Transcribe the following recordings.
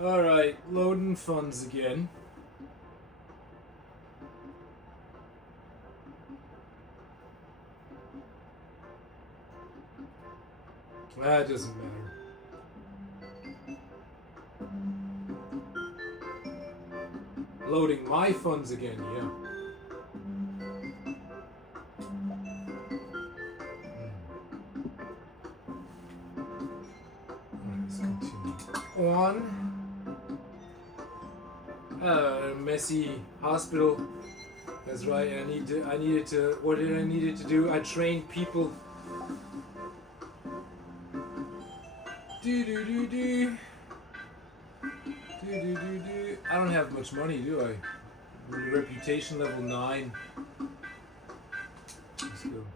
Alright, loading funds again. That doesn't matter. Loading my funds again, yeah. Let's continue on. Messy hospital. That's right. I needed to. What did I needed to do? I trained people. Do. I don't have much money, do I? Reputation level 9. Let's go.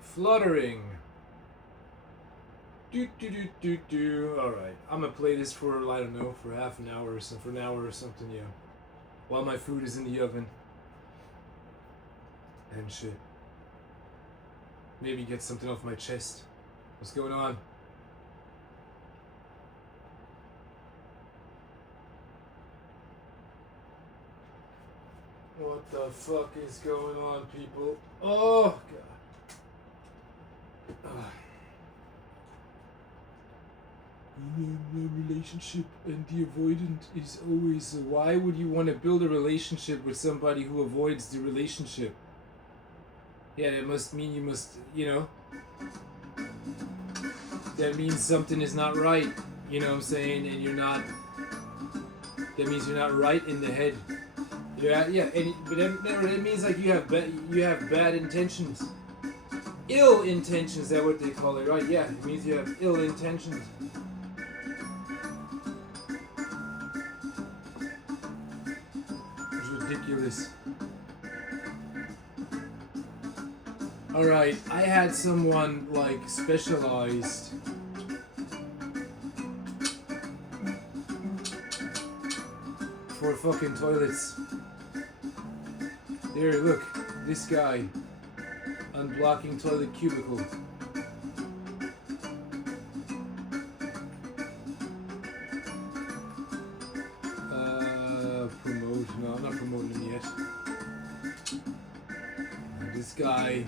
Fluttering. Alright. I'm gonna play this for, I don't know, for half an hour or so, for an hour or something, yeah. While my food is in the oven. And shit. Maybe get something off my chest. What's going on? What the fuck is going on, people? Oh, God. The relationship and the avoidant is always. Why would you want to build a relationship with somebody who avoids the relationship? Yeah, that must mean you must, that means something is not right. You know what I'm saying? And you're not. That means you're not right in the head. Yeah, but that means like you have bad intentions, ill intentions. That's what they call it, right? Yeah, it means you have ill intentions. It's ridiculous. All right, I had someone like specialized. For fucking toilets. There, look, this guy unblocking toilet cubicle. Promote. No, I'm not promoting him yet. This guy.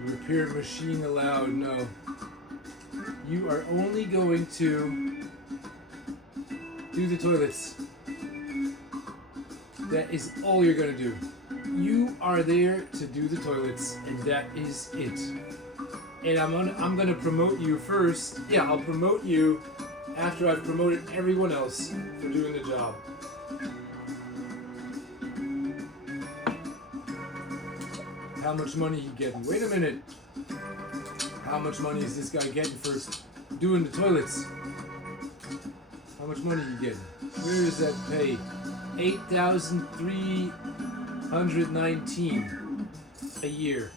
Repair machine allowed. No. You are only going to do the toilets. That is all you're gonna do. You are there to do the toilets, and that is it. And I'm gonna promote you first. Yeah, I'll promote you after I've promoted everyone else for doing the job. How much money he getting? Wait a minute. How much money is this guy getting for doing the toilets? How much money you getting? Where is that pay? 8,319 a year.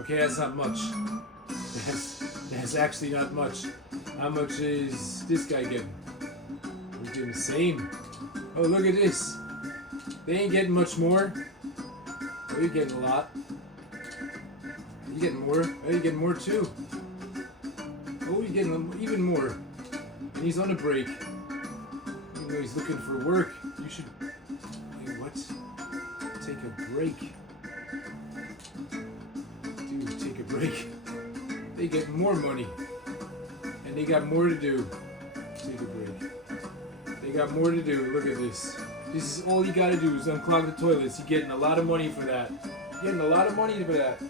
Okay, that's not much. That's actually not much. How much is this guy getting? He's getting the same. Oh, look at this. They ain't getting much more. Oh, you're getting a lot. You getting more? Oh, you're getting more too. Oh, you're getting even more. And he's on a break. Even though he's looking for work, you should. What? Take a break. Dude, take a break. They get more money. And they got more to do. Take a break. They got more to do. Look at this. This is all you gotta do is unclog the toilets. You're getting a lot of money for that. You're getting a lot of money for that.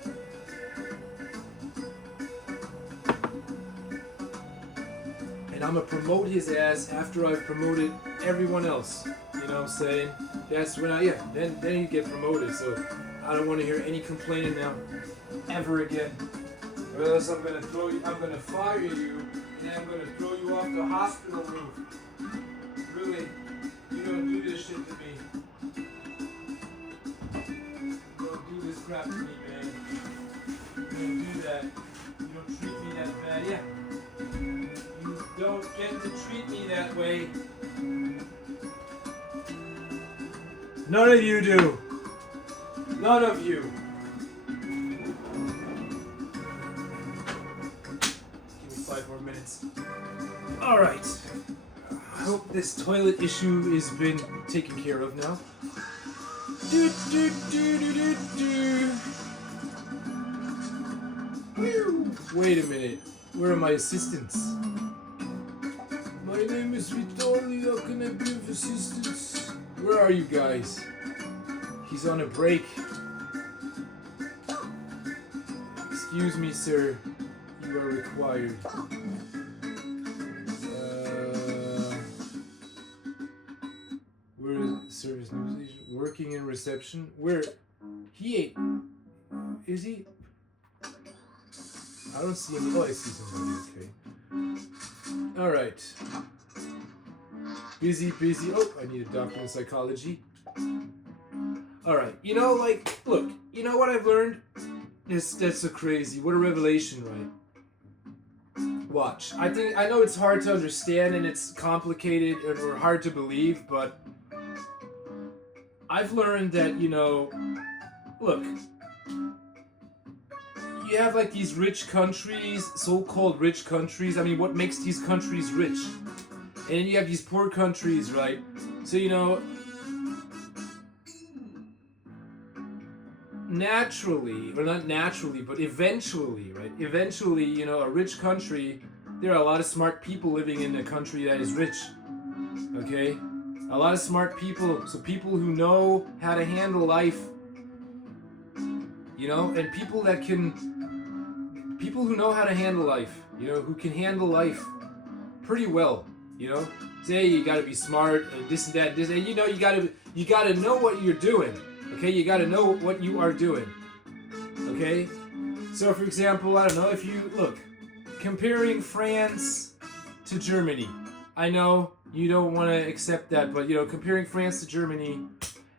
And I'm gonna promote his ass after I've promoted everyone else. You know what I'm saying? That's when then you get promoted. So I don't want to hear any complaining now, ever again. Or else I'm gonna fire you, and I'm gonna throw you off the hospital roof. Really, you don't do this shit to me. You don't do this crap to me, man. You don't do that. You don't treat me that bad. Yeah. You don't get to treat me that way. None of you do. None of you. Give me 5 more minutes. Alright. I hope this toilet issue has been taken care of now. Do, do, do, do, do, do. Whew. Wait a minute. Where are my assistants? My name is Vitali. How can I be of assistance? Where are you guys? He's on a break. Excuse me, sir. You are required. We're service news agent working in reception. Where? He ain't. Is he? I don't see him. Oh, I see somebody. Okay. Alright. Busy. Oh, I need a doctor in psychology. Alright. You know, like, look. You know what I've learned? That's so crazy. What a revelation, right? Watch. I know it's hard to understand and it's complicated or hard to believe, but I've learned that, you know, look, you have like these rich countries, so-called rich countries. I mean, what makes these countries rich? And then you have these poor countries, right? So, you know, naturally, or not naturally, but eventually, right? Eventually, you know, a rich country, there are a lot of smart people living in a country that is rich, okay? A lot of smart people, so people who know how to handle life, you know, and people who know how to handle life, you know, who can handle life pretty well, you know? Say you gotta be smart, and this and that, this, and you know, you gotta know what you're doing. Okay, you gotta know what you are doing. Okay? So for example, I don't know, if you look, comparing France to Germany. I know you don't want to accept that, but you know, comparing France to Germany,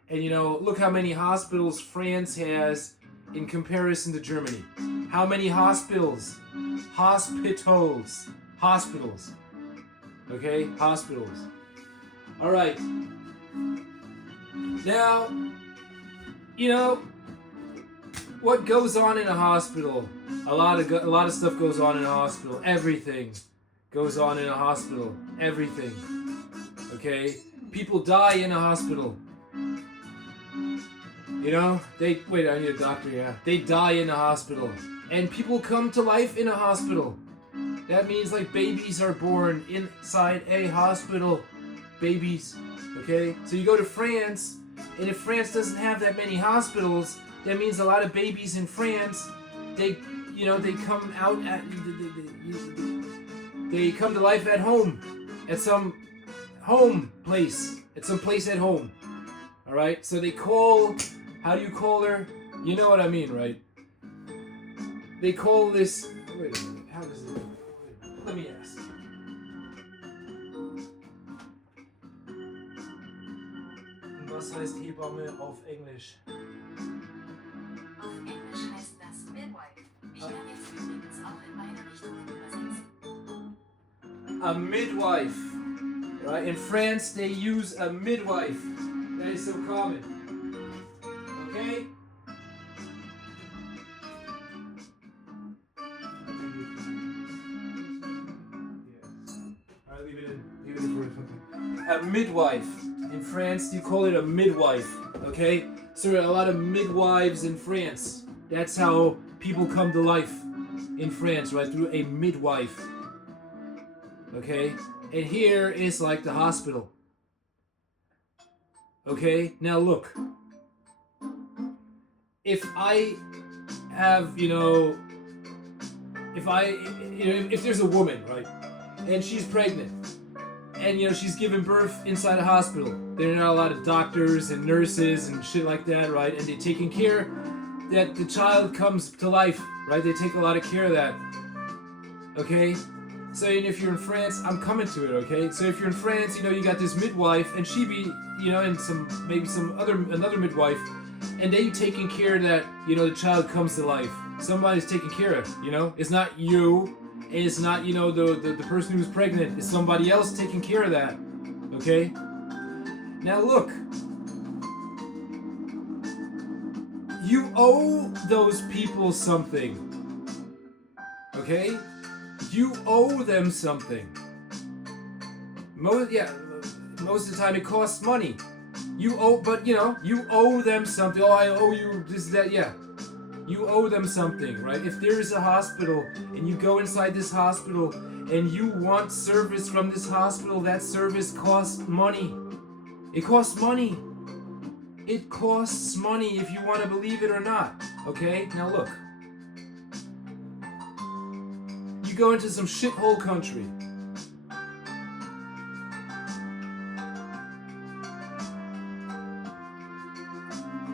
and you know, look how many hospitals France has in comparison to Germany. How many hospitals? Hospitals. Okay? Hospitals. Alright. Now, you know, what goes on in a hospital? A lot of stuff goes on in a hospital. Everything goes on in a hospital. Everything. Okay? People die in a hospital. You know? Wait, I need a doctor, yeah. They die in a hospital. And people come to life in a hospital. That means like babies are born inside a hospital. Babies. Okay? So you go to France, and if France doesn't have that many hospitals, that means a lot of babies in France, they come out at, they come to life at home, at some home place, at some place at home. All right. So they call. How do you call her? You know what I mean, right? They call this. Wait a minute. How does it? Let me ask. Was heißt Hebamme auf Englisch? Auf Englisch heißt das Midwife. Ich kann jetzt übrigens auch in beide Richtungen übersetzen. A midwife. Right? In France, they use a midwife. That is so common. Okay? Alright, leave it in for something. A midwife. In France, you call it a midwife, okay? So there are a lot of midwives in France. That's how people come to life in France, right? Through a midwife. Okay? And here is like the hospital. Okay? Now look. If I have, if there's a woman, right? And she's pregnant. And, she's giving birth inside a hospital. There are not a lot of doctors and nurses and shit like that, right? And they're taking care that the child comes to life, right? They take a lot of care of that. Okay? So, and if you're in France, I'm coming to it, okay? So if you're in France, you got this midwife, and she be, and another midwife, and they taking care that, the child comes to life. Somebody's taking care of, It's not you. And it's not, the person who's pregnant. It's somebody else taking care of that. Okay? Now look. You owe those people something. Okay? You owe them something. Most of the time it costs money. You owe them something. Oh, I owe you this, that, yeah. You owe them something, right? If there is a hospital and you go inside this hospital and you want service from this hospital, that service costs money. It costs money. It costs money if you want to believe it or not. Okay? Now look. You go into some shithole country.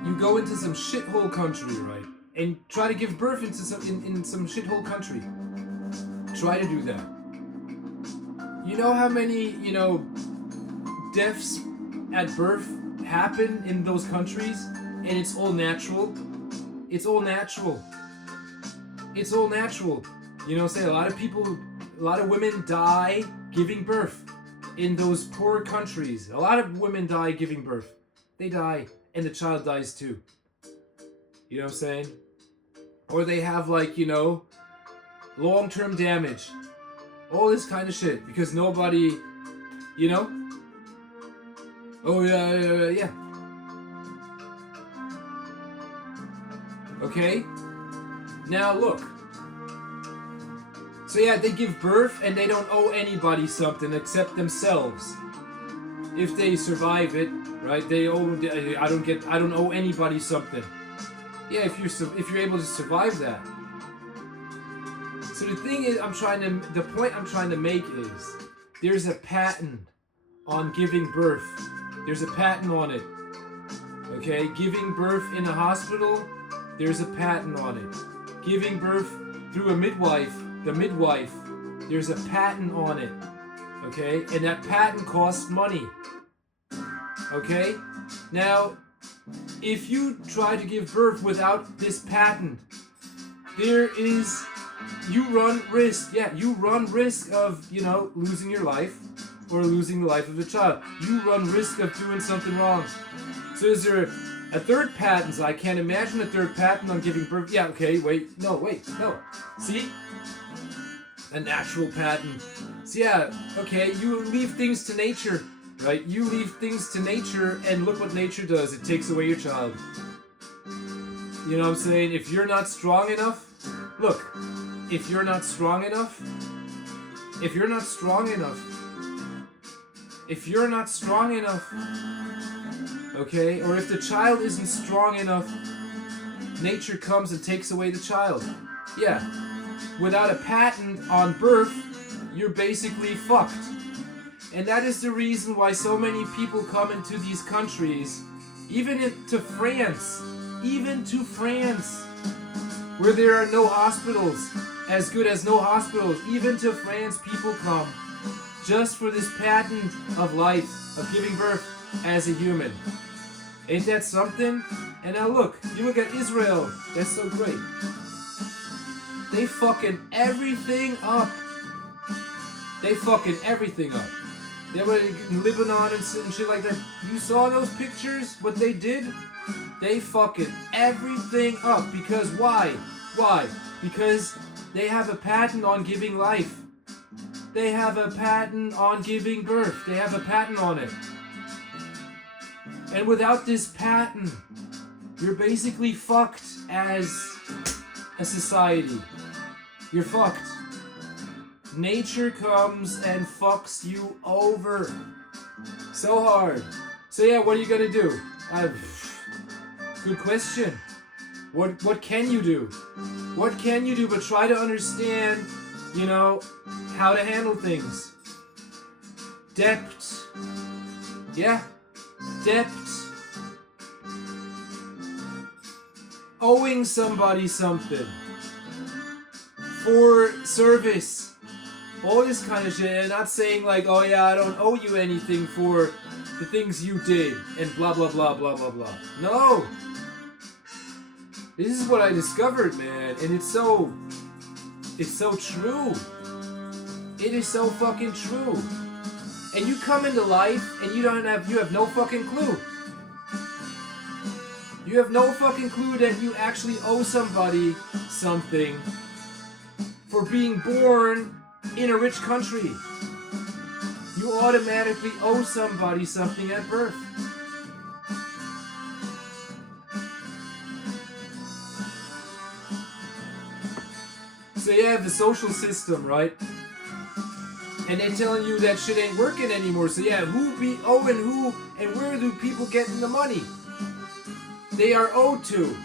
You go into some shithole country, right? And try to give birth into in some shithole country. Try to do that. You know how many, deaths at birth happen in those countries? And it's all natural. It's all natural. It's all natural. You know, say a lot of women die giving birth in those poor countries. A lot of women die giving birth. They die. And the child dies too. You know what I'm saying? Or they have long-term damage. All this kind of shit. Because nobody, Oh, yeah. Okay? Now look. So yeah, they give birth and they don't owe anybody something except themselves. If they survive it, right? I don't owe anybody something. Yeah, if you're able to survive that. So the thing is, the point I'm trying to make is, there's a patent on giving birth. There's a patent on it. Okay, giving birth in a hospital, there's a patent on it. Giving birth through a midwife, there's a patent on it. Okay, and that patent costs money. Okay? Now, if you try to give birth without this patent, you run risk of, losing your life or losing the life of the child. You run risk of doing something wrong. So is there a third patent? I can't imagine a third patent on giving birth. Yeah, okay, no. See? A natural patent. So yeah, okay, you leave things to nature. Right? You leave things to nature, and look what nature does. It takes away your child. You know what I'm saying? If you're not strong enough, okay, or if the child isn't strong enough, nature comes and takes away the child. Yeah. Without a patent on birth, you're basically fucked. And that is the reason why so many people come into these countries, even to France, where there are no hospitals, as good as no hospitals. Even to France, people come just for this patent of life, of giving birth as a human. Ain't that something? And now look, you look at Israel, that's so great. They fucking everything up. They were in Lebanon and shit like that. You saw those pictures? What they did? They fucking everything up. Because why? Why? Because they have a patent on giving life. They have a patent on giving birth. They have a patent on it. And without this patent, you're basically fucked as a society. You're fucked. Nature comes and fucks you over so hard. So yeah, what are you gonna do? Good question. What can you do? What can you do but try to understand, how to handle things? Debt. Yeah. Debt. Owing somebody something. For service. All this kind of shit, and not saying like, oh yeah, I don't owe you anything for the things you did, and blah blah blah blah blah blah. No! This is what I discovered, man, and it's so true. It is so fucking true. And you come into life, and you have no fucking clue. You have no fucking clue that you actually owe somebody something. for being born in a rich country. You automatically owe somebody something at birth. So you have the social system, right? And they're telling you that shit ain't working anymore. So yeah, who be owing who, and where do people getting the money? They are owed to.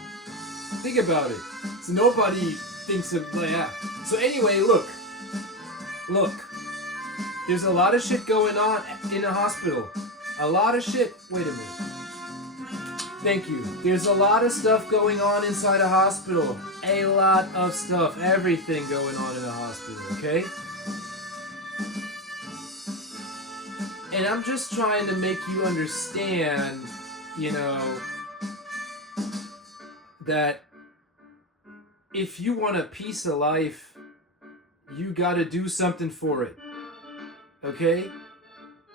Think about it. So nobody thinks of that. So anyway, look. There's a lot of shit going on in a hospital. A lot of shit. Wait a minute. Thank you. There's a lot of stuff going on inside a hospital. A lot of stuff. Everything going on in a hospital, okay? And I'm just trying to make you understand, you know, that if you want a piece of life, you gotta do something for it. Okay?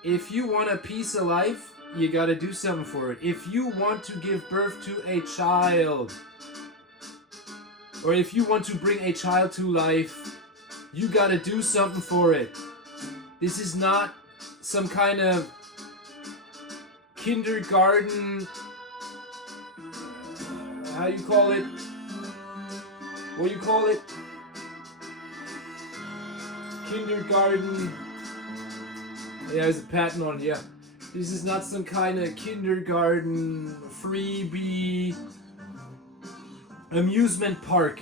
If you want a piece of life, you gotta do something for it. If you want to give birth to a child, or if you want to bring a child to life, you gotta do something for it. This is not some kind of kindergarten, how you call it? What do you call it? Kindergarten. Yeah, there's a patent on it, yeah. This is not some kind of kindergarten freebie amusement park.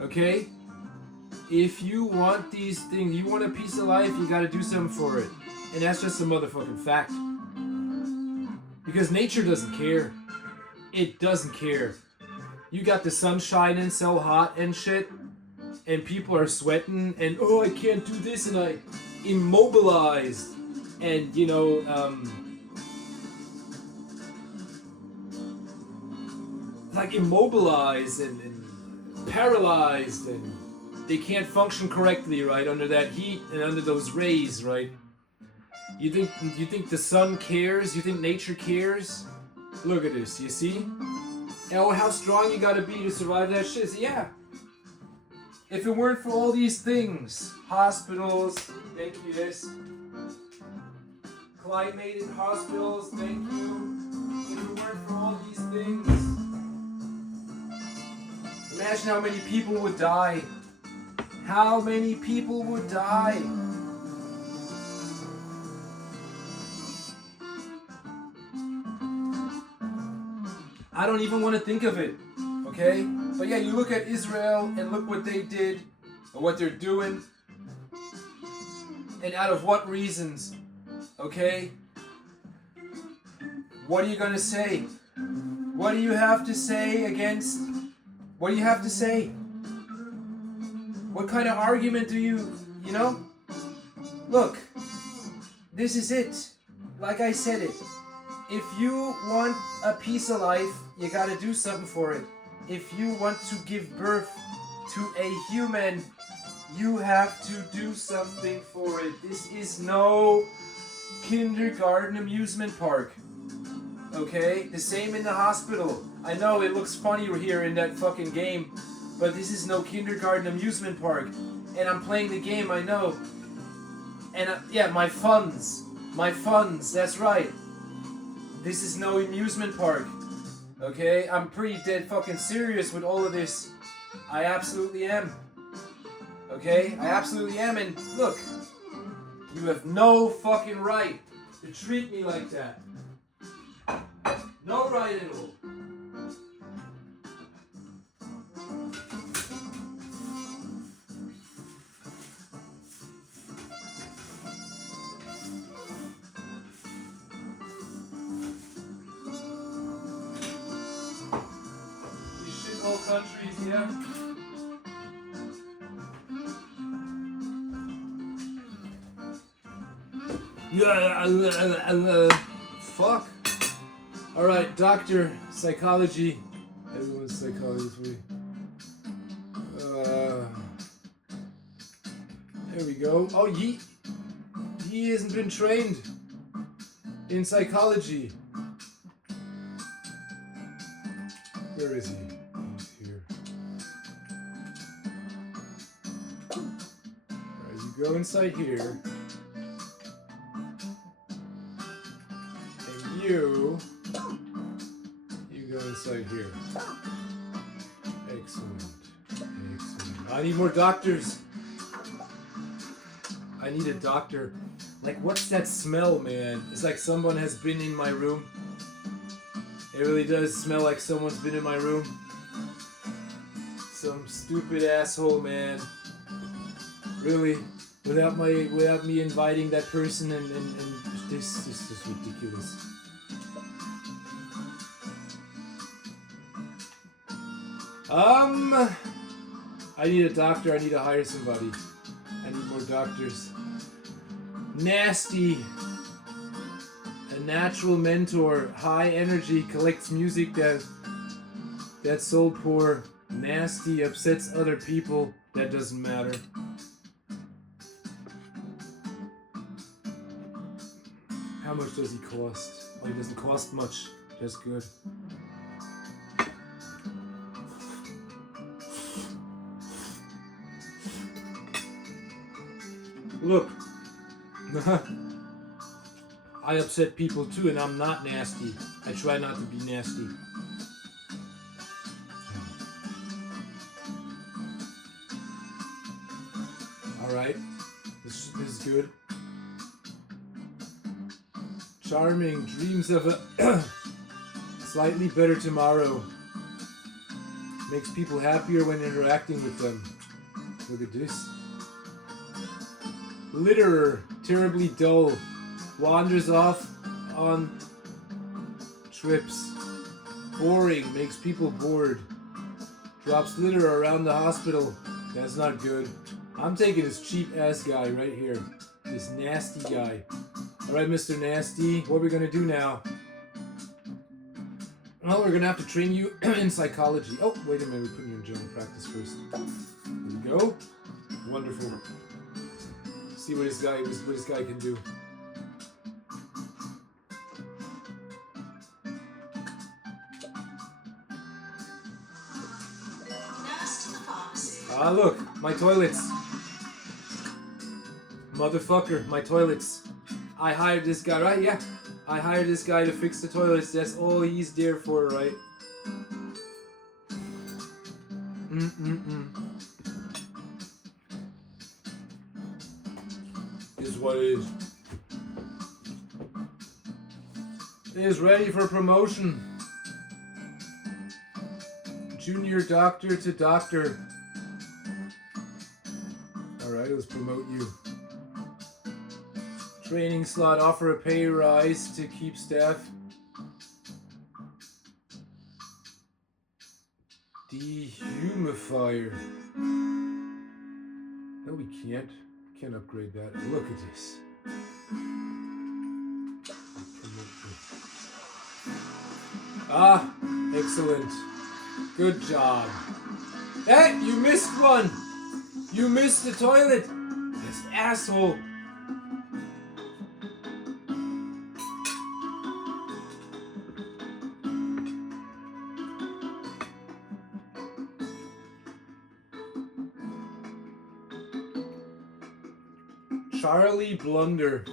Okay? If you want these things, you want a piece of life, you gotta do something for it. And that's just a motherfucking fact. Because nature doesn't care. It doesn't care. You got the sun shining so hot and shit, and people are sweating, and oh, I can't do this, and I immobilized, and you know, like immobilized and paralyzed, and they can't function correctly, right, under that heat and under those rays, right? You think the sun cares? You think nature cares? Look at this, you see? Oh, how strong you gotta be to survive that shit. So, yeah. If it weren't for all these things, hospitals, thank you, yes. Climated hospitals, thank you. If it weren't for all these things, imagine how many people would die. How many people would die? I don't even want to think of it, okay? But yeah, you look at Israel and look what they did, or what they're doing, and out of what reasons, okay? What are you gonna say? What do you have to say against? What do you have to say? What kind of argument do you know? Look, this is it. Like I said it. If you want a piece of life, you gotta do something for it. If you want to give birth to a human, you have to do something for it. This is no kindergarten amusement park. Okay? The same in the hospital. I know it looks funny here in that fucking game, but this is no kindergarten amusement park. And I'm playing the game, I know. And yeah, my funds, that's right. This is no amusement park. Okay? I'm pretty dead fucking serious with all of this. I absolutely am. Okay? I absolutely am. And look, you have no fucking right to treat me like that. No right at all. Countries, yeah. Fuck. Alright, doctor, psychology. Everyone's psychology for me. There we go. Oh, he hasn't been trained in psychology. Where is he? go inside here. And you go inside here. Excellent. Excellent. I need more doctors. I need a doctor. Like, what's that smell, man? It's like someone has been in my room. It really does smell like someone's been in my room. Some stupid asshole, man. Really, without me inviting that person, and this is ridiculous. I need a doctor. I need to hire somebody. I need more doctors. Nasty. A natural mentor. High energy. Collects music that's soul poor. Nasty. Upsets other people. That doesn't matter. How much does he cost? Oh, he doesn't cost much. That's good. Look, I upset people too, and I'm not nasty. I try not to be nasty. Alright, this is good. Charming, dreams of a slightly better tomorrow. Makes people happier when interacting with them. Look at this. Litterer, terribly dull, wanders off on trips. Boring, makes people bored. Drops litter around the hospital. That's not good. I'm taking this cheap ass guy right here. This nasty guy. Alright, Mr. Nasty, what are we gonna do now? Well, we're gonna have to train you in psychology. Oh, wait a minute, we're putting you in general practice first. There we go. Wonderful. See what this guy can do. Ah, look, my toilets. Motherfucker, my toilets. I hired this guy, right? Yeah. I hired this guy to fix the toilets. That's all he's there for, right? This is what it is. He is ready for promotion. Junior doctor to doctor. Alright, let's promote you. Training slot, offer a pay rise to keep staff. Dehumidifier. No, we can't. We can't upgrade that. Look at this. Ah, excellent. Good job. Hey, you missed one. You missed the toilet. This asshole. Charlie Blunder.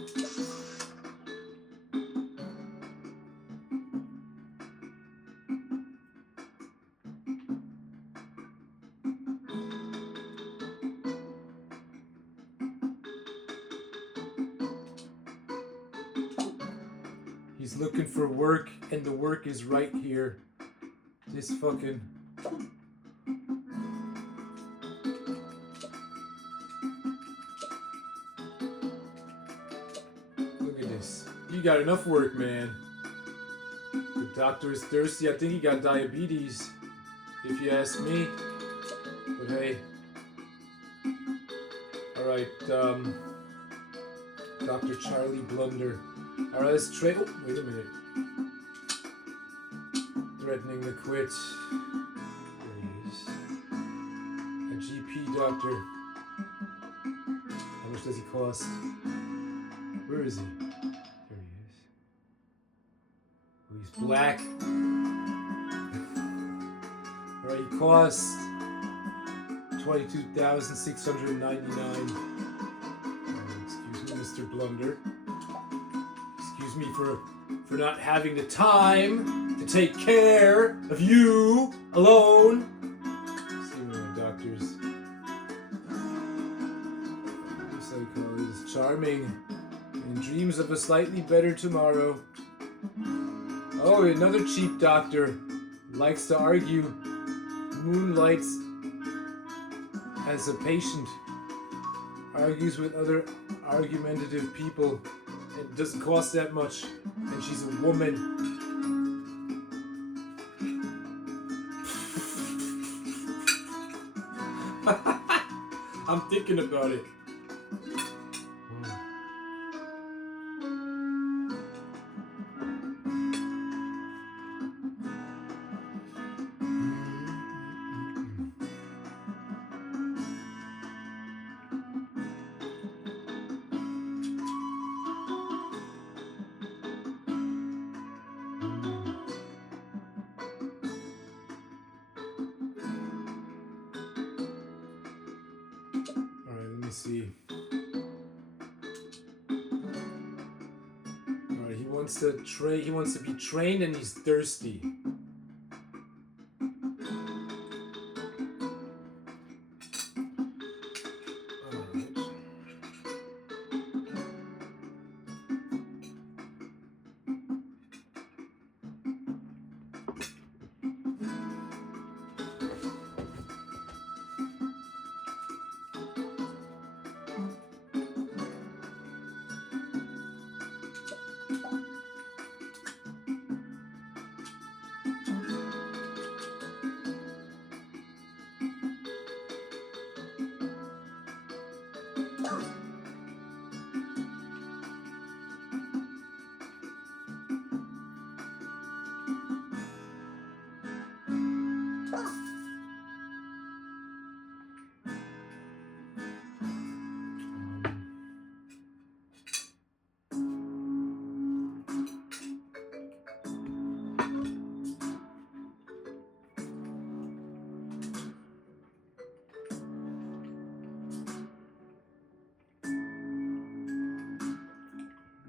He's looking for work, and the work is right here. This fucking... Look at this. You got enough work, man. The doctor is thirsty. I think he got diabetes, if you ask me. But hey. Alright, Dr. Charlie Blunder. Alright, let's trade. Oh, wait a minute. Threatening to quit. There he is. A GP doctor. How much does he cost? Where is he? There he is. Oh, he's black. Alright, he costs $22,699. blunder. Excuse me for not having the time to take care of you alone. See one of my doctors. Psychologist, charming, and dreams of a slightly better tomorrow. Oh, another cheap doctor. Likes to argue. Moonlights as a patient. Argues with other argumentative people. It doesn't cost that much. And she's a woman. I'm thinking about it. See. Alright, he wants to be trained and he's thirsty. Alright.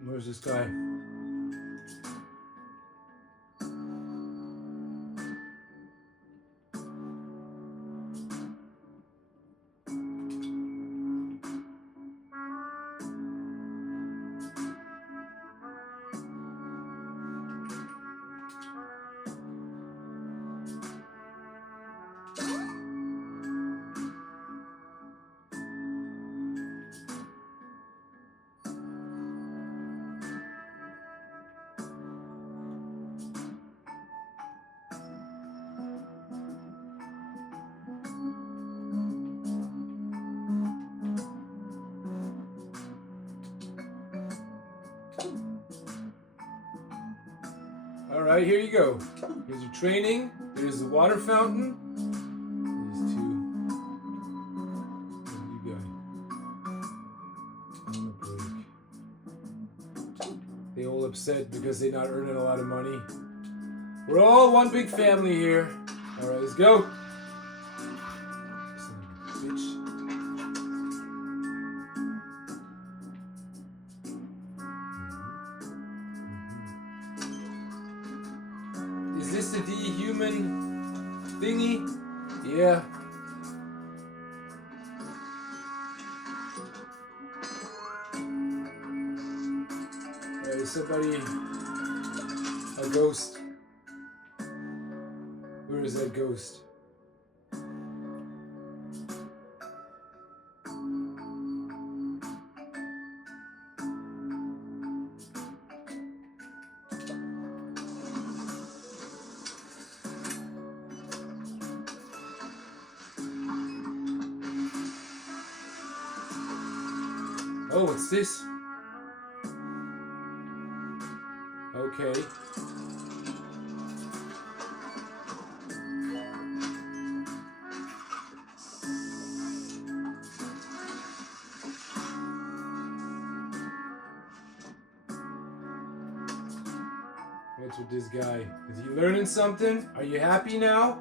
Where's this guy? Alright, here you go. Here's your training. Here's the water fountain. These two. What do you got? On a break. They all upset because they're not earning a lot of money. We're all one big family here. Alright, let's go. Son of a bitch. Is this the dehuman thingy? Yeah. Alright, is somebody a ghost? Where is that ghost? Oh, what's this? Okay. What's with this guy? Is he learning something? Are you happy now?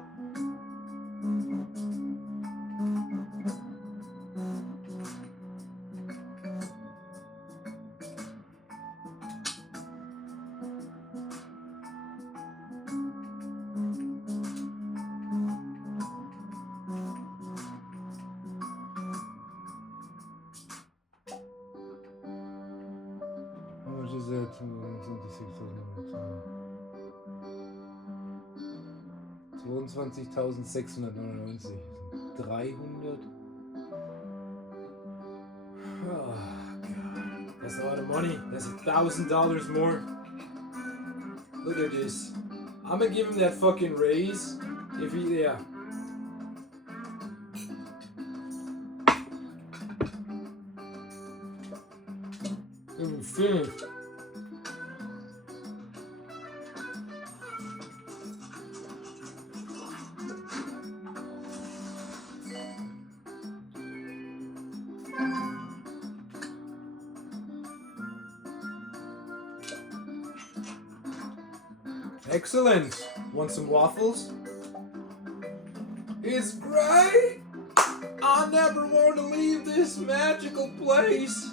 much is that? 22.699. 300. Oh, God. That's a lot of money. That's $1,000 more. Look at this. I'm gonna give him that fucking raise. If he, yeah. Finished. Excellent. Want some waffles? It's great. I never want to leave this magical place.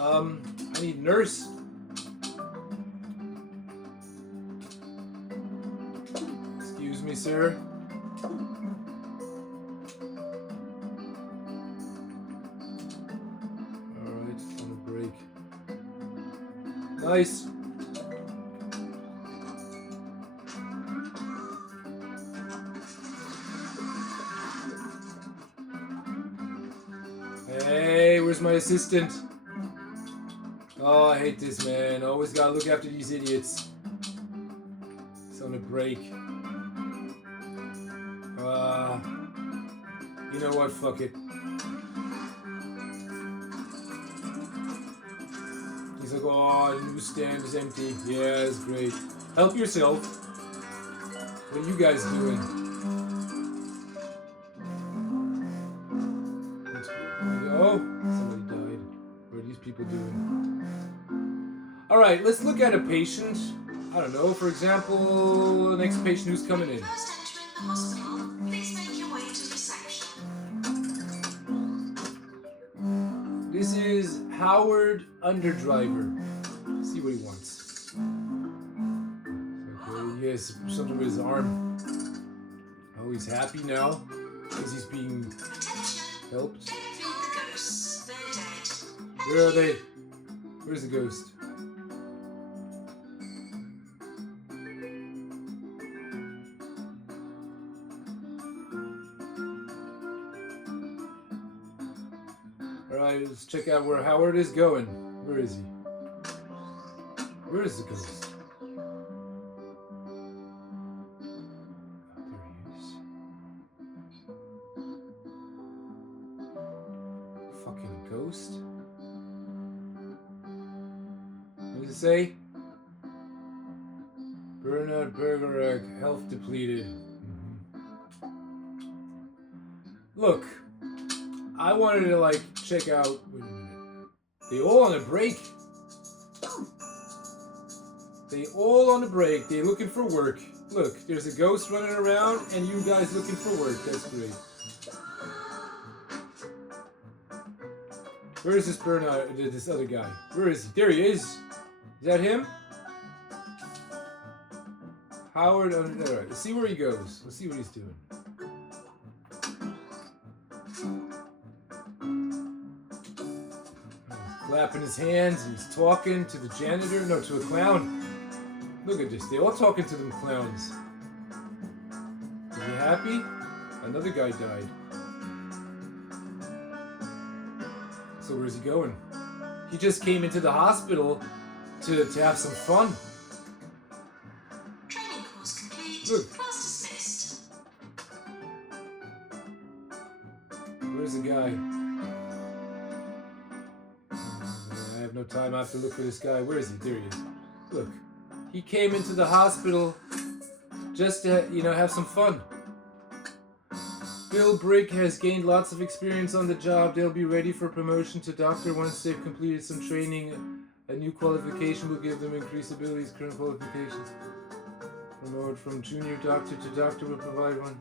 I need nurse. Excuse me, sir. Alright, on a break. Nice. Hey, where's my assistant? Oh, I hate this, man. Always gotta look after these idiots. He's on a break. You know what? Fuck it. He's like, oh, the newsstand is empty. Yeah, it's great. Help yourself. What are you guys doing? Oh, somebody died. What are these people doing? Alright, let's look at a patient. I don't know, for example, the next patient who's coming in. First entering the hospital, please make your way to reception. This is Howard Underdriver. Let's see what he wants. Okay, he has something with his arm. Oh, he's happy now because he's being helped. Feel the ghosts. They're dead. Where are they? Where's the ghost? Alright, let's check out where Howard is going. Where is he? Where is the ghost? There he is. Fucking ghost. What does it say? Bernard Bergerac, health depleted. Look, I wanted to like check out. Wait a minute. They all on a break. They all on a break. They looking for work. Look, there's a ghost running around, and you guys looking for work. That's great. Where is this Bernard? This other guy? Where is he? There he is. Is that him? Howard. All right. Let's see where he goes. Let's see what he's doing. Clapping his hands, and he's talking to the janitor, no, to a clown. Look at this, they all talking to them clowns. Is he happy? Another guy died. So where's he going? He just came into the hospital to have some fun. Training course complete. Look. Class dismissed. Where's the guy? I have no time. I have to look for this guy. Where is he? There he is. Look. He came into the hospital just to, have some fun. Bill Brick has gained lots of experience on the job. They'll be ready for promotion to doctor once they've completed some training. A new qualification will give them increased abilities. Current qualifications. Promote from junior doctor to doctor will provide one.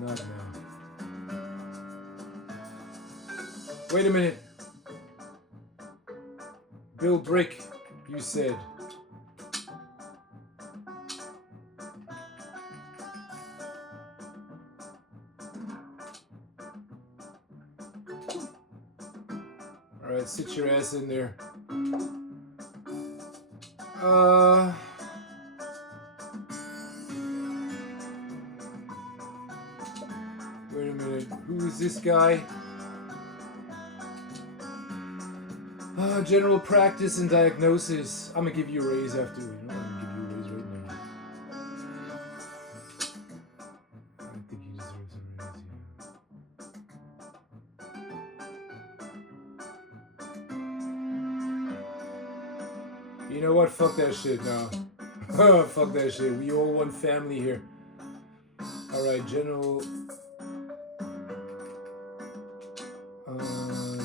Not now. Wait a minute. Bill Brick, you said. Alright, sit your ass in there. Wait a minute. Who is this guy? General practice and diagnosis. I'm gonna give you a raise after. You know, I'm gonna give you a raise right now. I think he deserves a raise, yeah. You know what? Fuck that shit now. Fuck that shit. We all one family here. Alright, general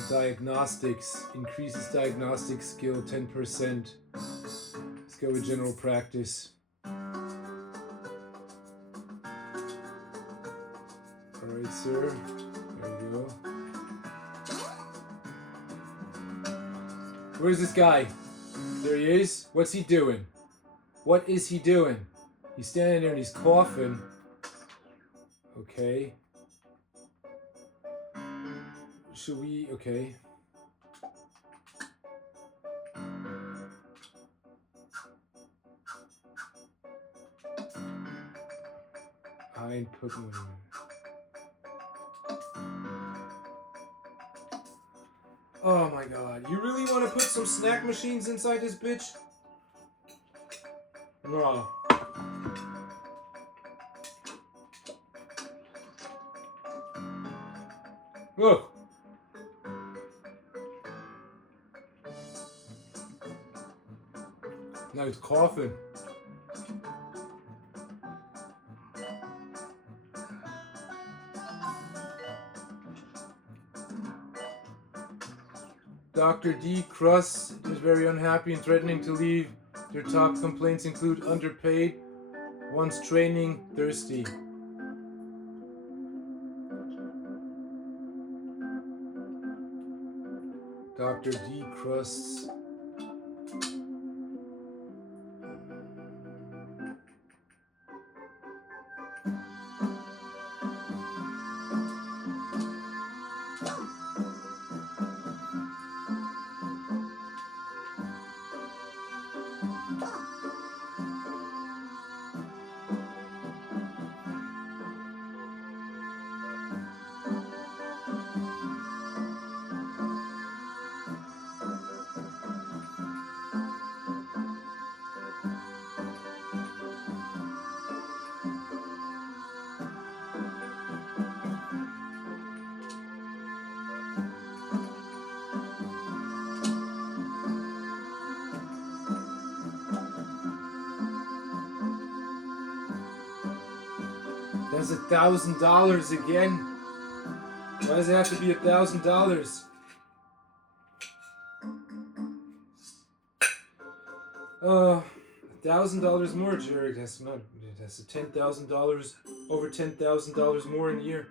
diagnostics. Increases diagnostic skill 10%. Let's go with general practice. Alright, sir. There you go. Where's this guy? There he is. What's he doing? What is he doing? He's standing there and he's coughing. Okay. Should we? Okay. I ain't putting. Oh my god. You really want to put some snack machines inside this bitch? No. Look. Now he's coughing. Dr. D. Cross is very unhappy and threatening to leave. Their top complaints include underpaid, wants training, thirsty. Dr. D. Cross. That's $1,000 again. Why does it have to be $1,000? $1,000 more, Jared. That's $10,000, over $10,000 more in a year.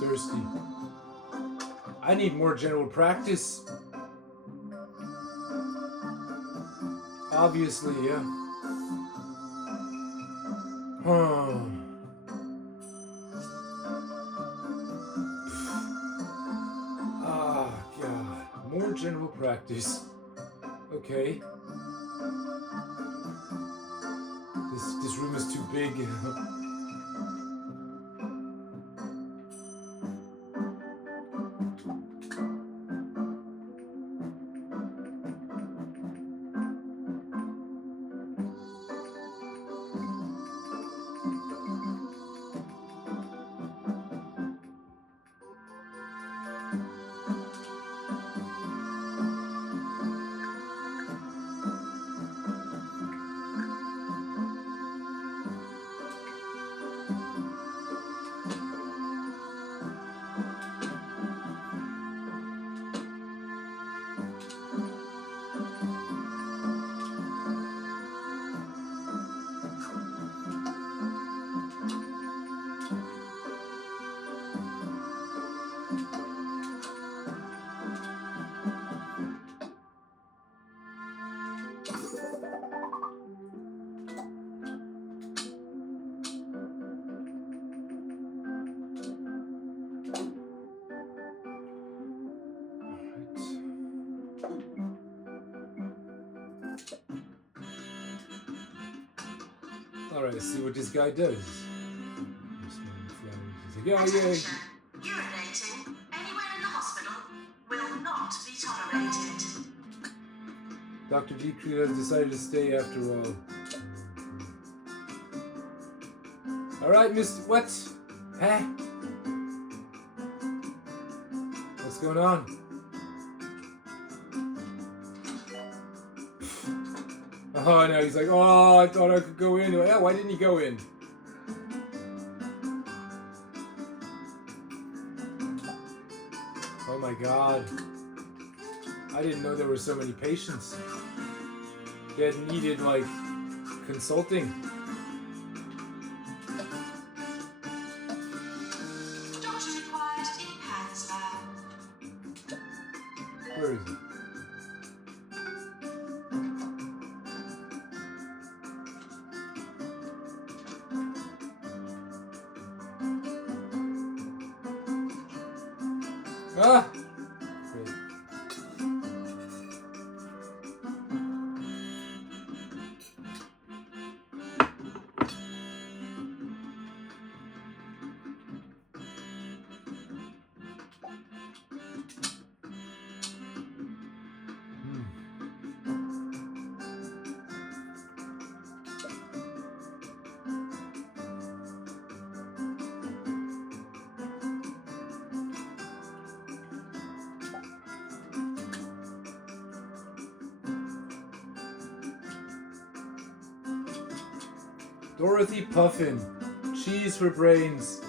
Thirsty. I need more general practice. Obviously, yeah. Ah, God. More general practice. Okay. This room is too big. Alright, let's see what this guy does. He's like, oh, yeah. Attention. Urinating anywhere in the hospital will not be tolerated. Dr. Decreed has decided to stay after all. Alright, Mr. What? Huh? What's going on? Oh no, he's like, oh, I thought I could go in. Yeah, why didn't he go in? Oh my god. I didn't know there were so many patients that needed, like, consulting. Doctor required in Pan's lab. Where is he? Ah! Great. Dorothy Puffin, cheese for brains,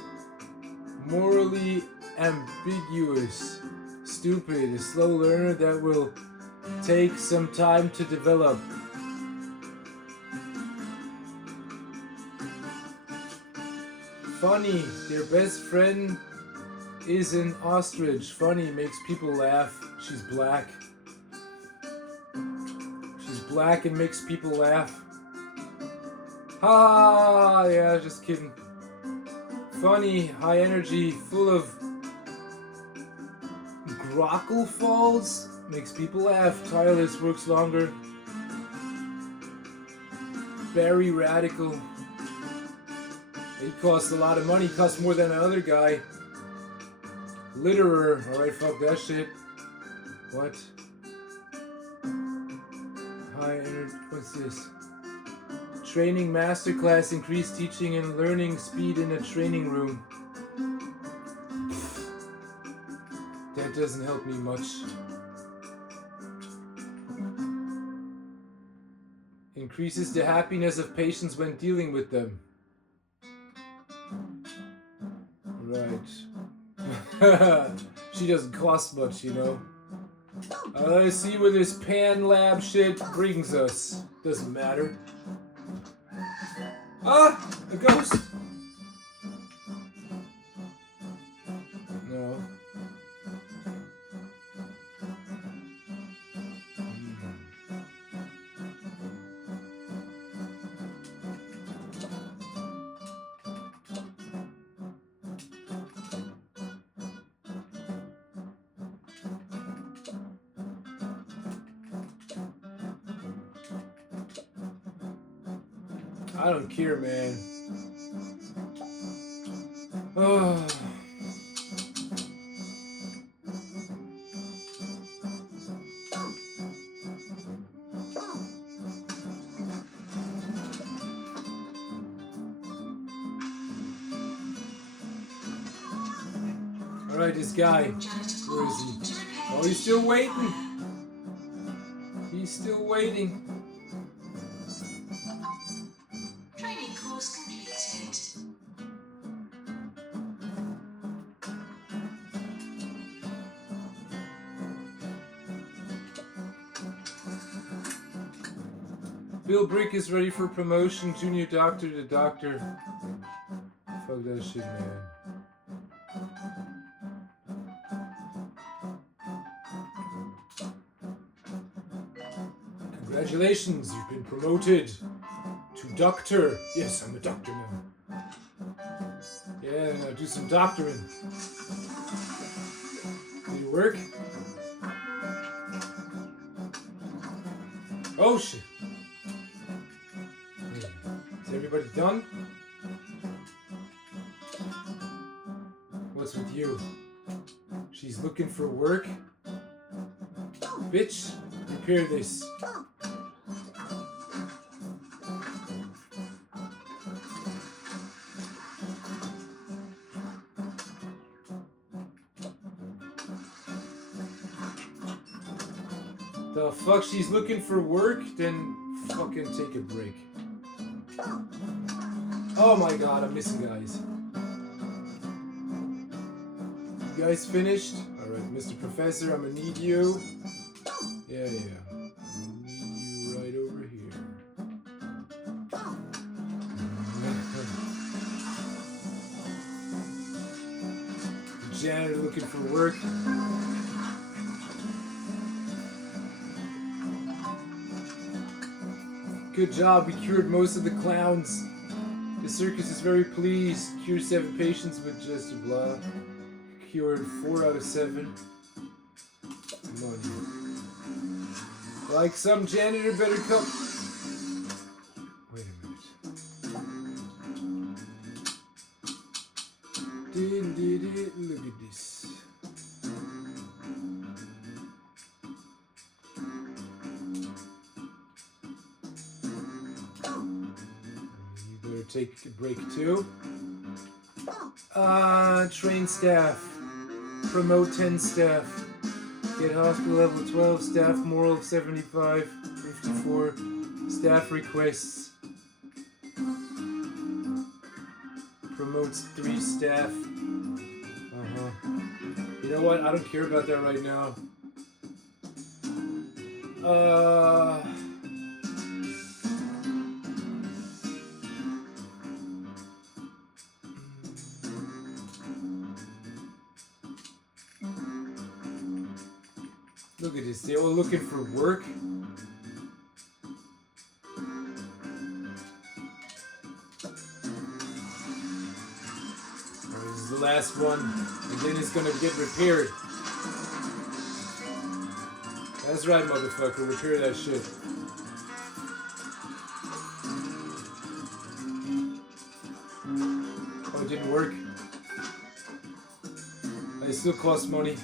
morally ambiguous, stupid, a slow learner that will take some time to develop. Funny, their best friend is an ostrich. Funny, makes people laugh. She's black. She's black and makes people laugh. Ha! Yeah, just kidding. Funny, high energy, full of grockle falls, makes people laugh. Tireless, works longer. Very radical. He costs a lot of money, costs more than another guy. Litterer, alright, fuck that shit. What? High energy, what's this? Training masterclass, increased teaching and learning speed in a training room. That doesn't help me much. Increases the happiness of patients when dealing with them. Right. She doesn't cost much, you know. Let's see where this Pan Lab shit brings us. Doesn't matter. Ah! A ghost! No. I don't care, man. Oh. Alright, this guy. Where is he? Oh, he's still waiting. He's still waiting. Training course completed. Bill Brick is ready for promotion. Junior doctor to doctor. Fuck that shit, man. Congratulations, you've been promoted to doctor. Yes, I'm a doctor now. Yeah, now do some doctoring. Did it work? Oh shit. Is everybody done? What's with you? She's looking for work? Bitch, repair this. The fuck, she's looking for work? Then fucking take a break. Oh my god, I'm missing guys. You guys finished? Alright, Mr. Professor, I'm gonna need you. Yeah. I'm gonna need you right over here. The janitor looking for work. Good job, we cured most of the clowns. The circus is very pleased. Cured 7 patients with just blah. Cured 4 out of 7. Money. Like some janitor better come. Wait a minute. Look at this. Take a break too. Train staff. Promote 10 staff. Get hospital level 12 staff. Moral of 75. 54. Staff requests. Promotes 3 staff. You know what? I don't care about that right now. Look at this, they're all looking for work. This is the last one, and then it's gonna get repaired. That's right, motherfucker, repair that shit. Oh, it didn't work. It still costs money.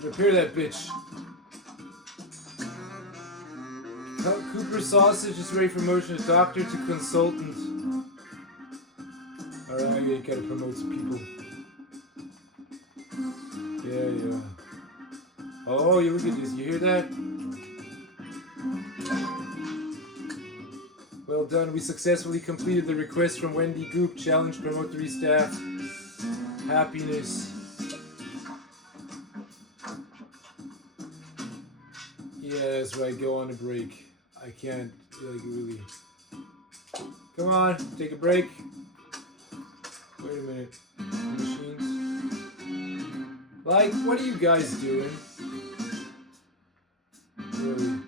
Repair that bitch. Cooper Sausage is ready for promotion to doctor to consultant. Alright, you gotta promote some people. Yeah. Oh, you look at this. You hear that? Well done. We successfully completed the request from Wendy Goop. Challenge, promote 3 staff. Happiness. Yeah, that's right. Go on a break. I can't, like, really. Come on, take a break. Wait a minute. Machines. Like, what are you guys doing? Really?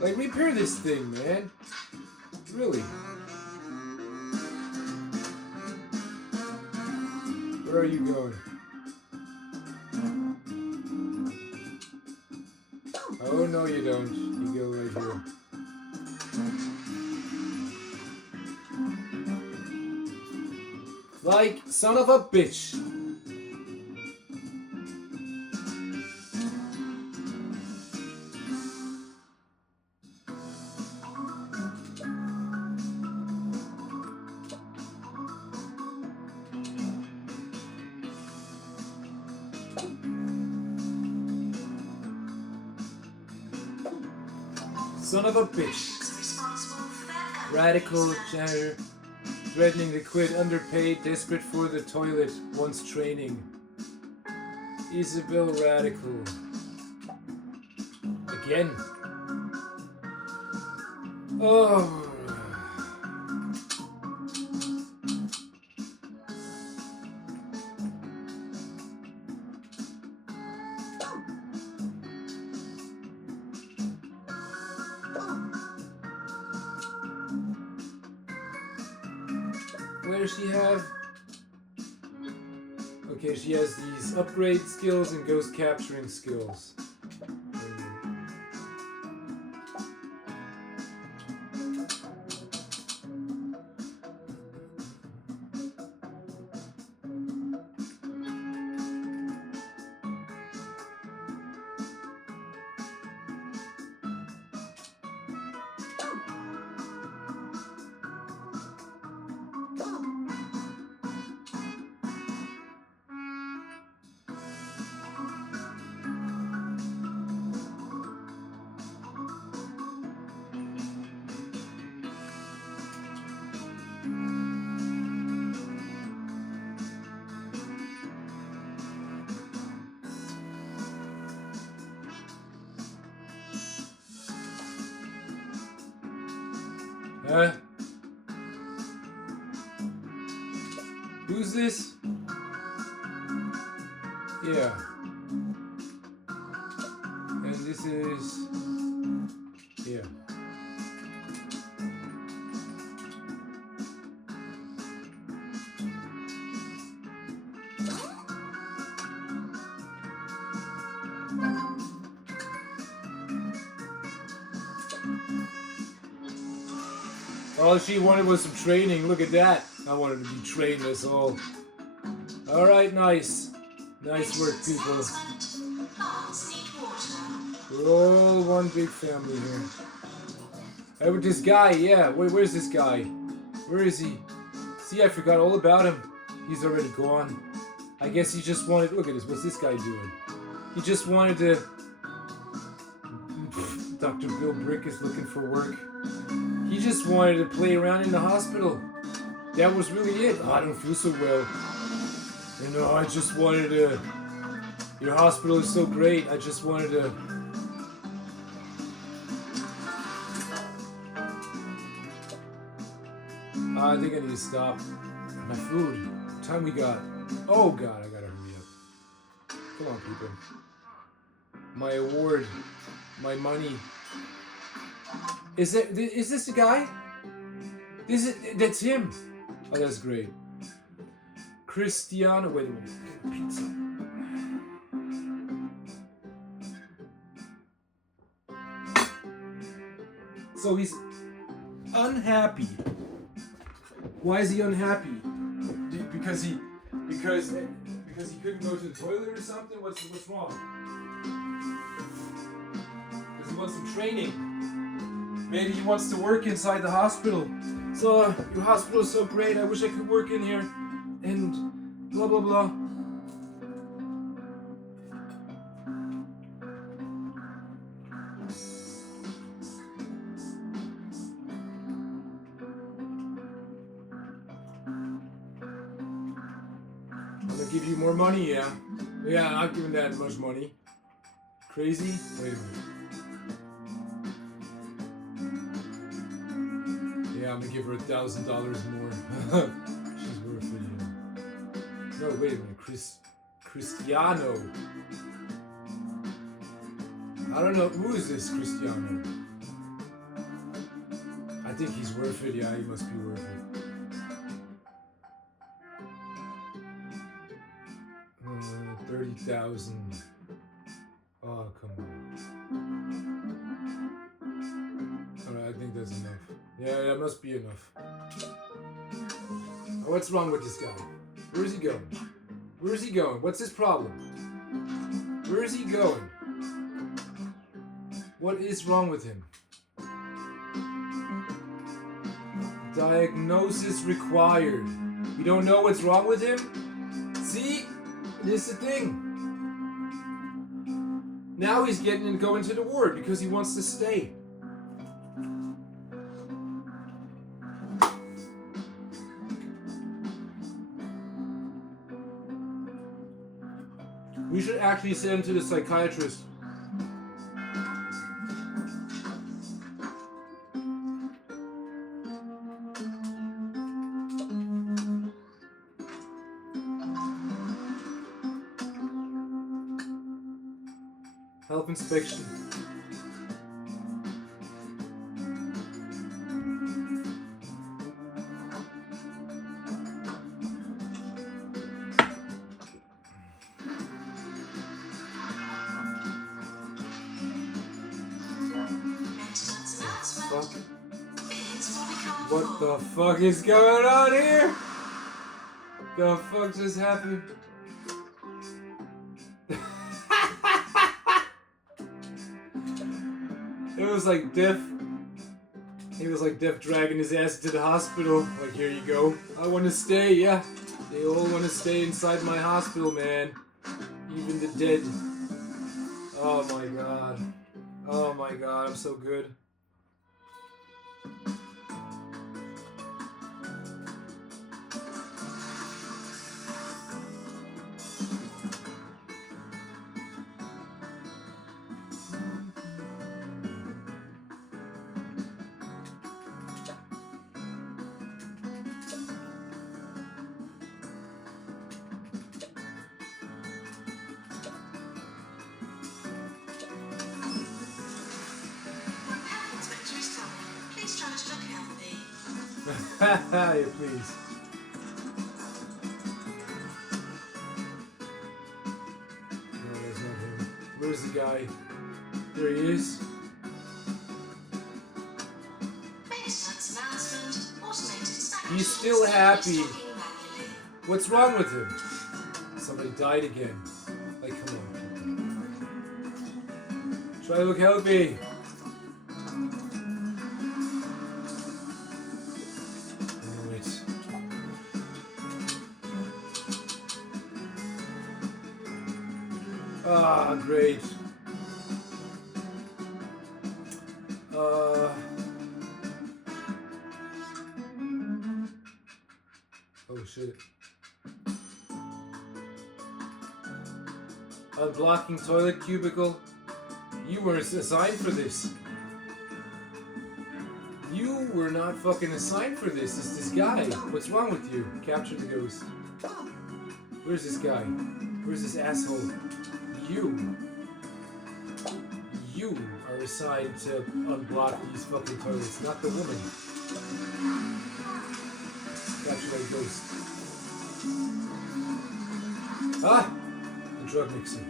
Like, repair this thing, man. Really. Where are you going? Oh, no, you don't. You go right here. Like, son of a bitch. Son of a bitch. Radical janitor. Threatening to quit, underpaid, desperate for the toilet, wants training. Isabel Radical. Again. Oh. What does she have? Okay, she has these upgrade skills and ghost capturing skills. Huh? Who's this? Yeah. And this is... Yeah. All she wanted was some training. Look at that. I wanted to be trained as all. Alright, nice. Nice work, people. Plants need water. We're all one big family here. Hey, with this guy, yeah. Where's this guy? Where is he? See, I forgot all about him. He's already gone. I guess he just wanted... Look at this. What's this guy doing? He just wanted to... Dr. Bill Brick is looking for work. He just wanted to play around in the hospital. That was really it. Oh, I don't feel so well. You know, I just wanted to... Your hospital is so great. I just wanted to... I think I need to stop. My food. What time we got? Oh God, I gotta hurry up. Come on, people. My award. My money. Is this the guy? That's him. Oh, that's great. Cristiano. Wait a minute. Pizza. So he's unhappy. Why is he unhappy? Because he couldn't go to the toilet or something? What's wrong? Does he want some training? Maybe he wants to work inside the hospital. So, your hospital is so great, I wish I could work in here. And blah blah blah. I'm gonna give you more money, yeah. Yeah, I'm not giving that much money. Crazy? Wait a minute. Yeah, I'm gonna give her $1,000 more. She's worth it, yeah. No, wait a minute, Cristiano. I don't know, who is this Cristiano? I think he's worth it, yeah, he must be worth it. 30,000. Oh, come on. Alright, I think that's enough. Yeah, that must be enough. Oh, what's wrong with this guy? Where is he going? Where is he going? What's his problem? Where is he going? What is wrong with him? Diagnosis required. You don't know what's wrong with him? See? This is the thing. Now he's getting and going to the ward because he wants to stay. We should actually send him to the psychiatrist. Health inspection. What the fuck is going on here? The fuck just happened? It was like Def. He was like Def dragging his ass to the hospital. Like, here you go. I want to stay, yeah. They all want to stay inside my hospital, man. Even the dead. Oh my god. Oh my god, I'm so good. Inspector is coming. Please try to look healthy. Yeah, please. No, that's not him. Where's the guy? There he is. Maintenance announcement. Automated stack He's machines still happy. restocking manually. What's wrong with him? Somebody died again. Like, come on. Try to look healthy. Alright. Ah, great. Oh shit. Unblocking toilet cubicle. You weren't assigned for this. You were not fucking assigned for this. It's this guy. What's wrong with you? Capture the ghost. Where's this guy? Where's this asshole? You are assigned to unblock these fucking toilets, not the woman. Capture that ghost. Ah! The drug mixer.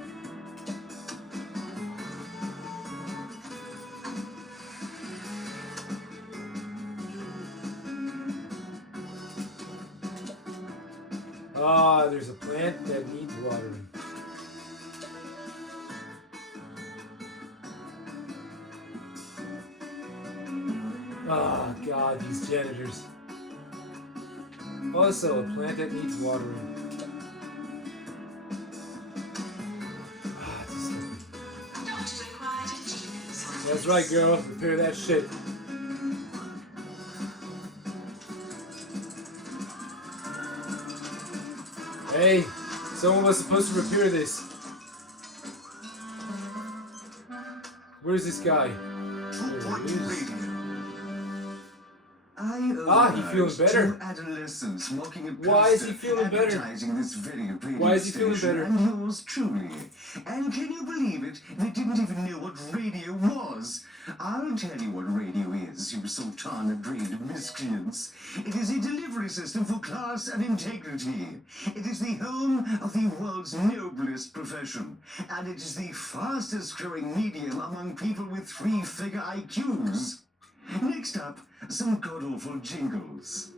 Ah, there's a plant that needs watering. Ah, God, these janitors. Also, a plant that needs watering. Ah, this is- Doctor required at GP's office. That's right, girl. Repair that shit. Hey, someone was supposed to repair this. Where's this guy? There he is. He feeling better. Adolescents mocking a Why is he poster feeling better? advertising this video Why is he feeling station better? And yours truly. And can you believe it? They didn't even know what radio was. I'll tell you what radio is, you sultana-brained miscreants. It is a delivery system for class and integrity. It is the home of the world's noblest profession. And it is the fastest growing medium among people with 3-figure IQs. Next up, some god-awful jingles.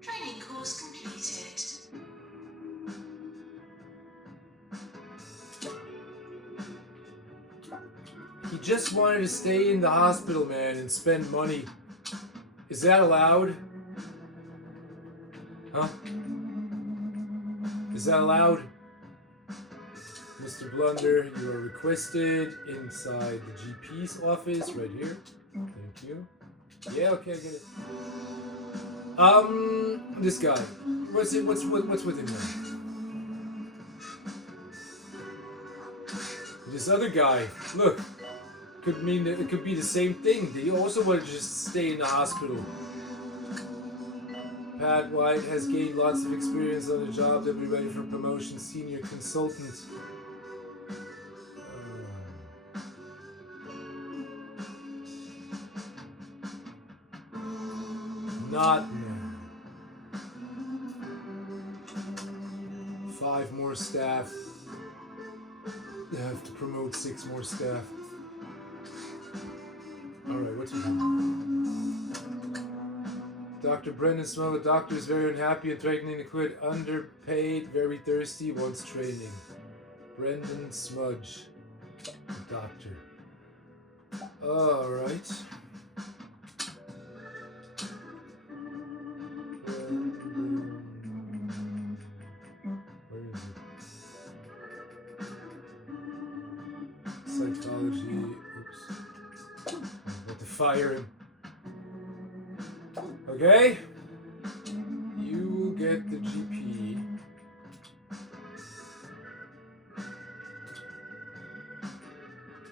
Training course completed. He just wanted to stay in the hospital, man, and spend money. Is that allowed? Huh? Is that allowed? Mr. Blunder, you are requested inside the GP's office right here. Thank you. Yeah, okay, I get it. This guy. What's with him now? This other guy. Look. Could mean that it could be the same thing. They also want to just stay in the hospital. Pat White has gained lots of experience on the job. They'll be ready for promotion. Senior consultant. Not now. 5 more staff. They have to promote 6 more staff. Alright, what's he doing? Dr. Brendan Smell, the doctor is very unhappy and threatening to quit. Underpaid, very thirsty, wants training. Brendan Smudge, the doctor. Alright. Where is it? Psychology. Oops. I'm about to fire him. Okay? You will get the GP.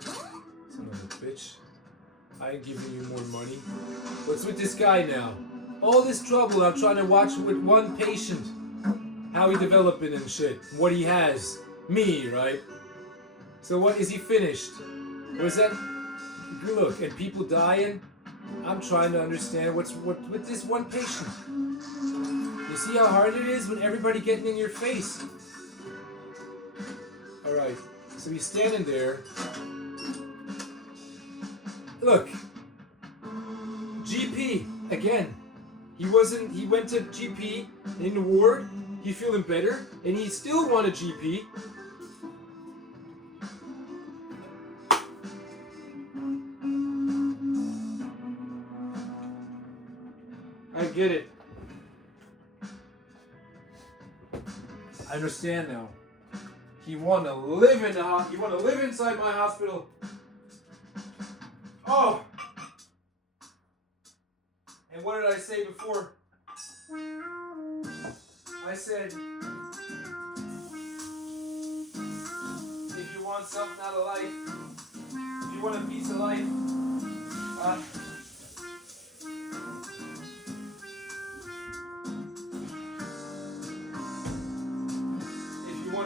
Son of a bitch. I ain't giving you more money. What's with this guy now? All this trouble I'm trying to watch with one patient. How he developing and shit. What he has. Me, right? So what, is he finished? Was that... Look, and people dying? I'm trying to understand what's with this one patient. You see how hard it is when everybody getting in your face? Alright, so he's standing there. Look. GP, again. He went to GP in the ward. He feeling better, and he still want a GP. I get it. I understand now. He want to live in the he want to live inside my hospital. Oh. And what did I say before? I said, if you want something out of life, if you want a piece of life,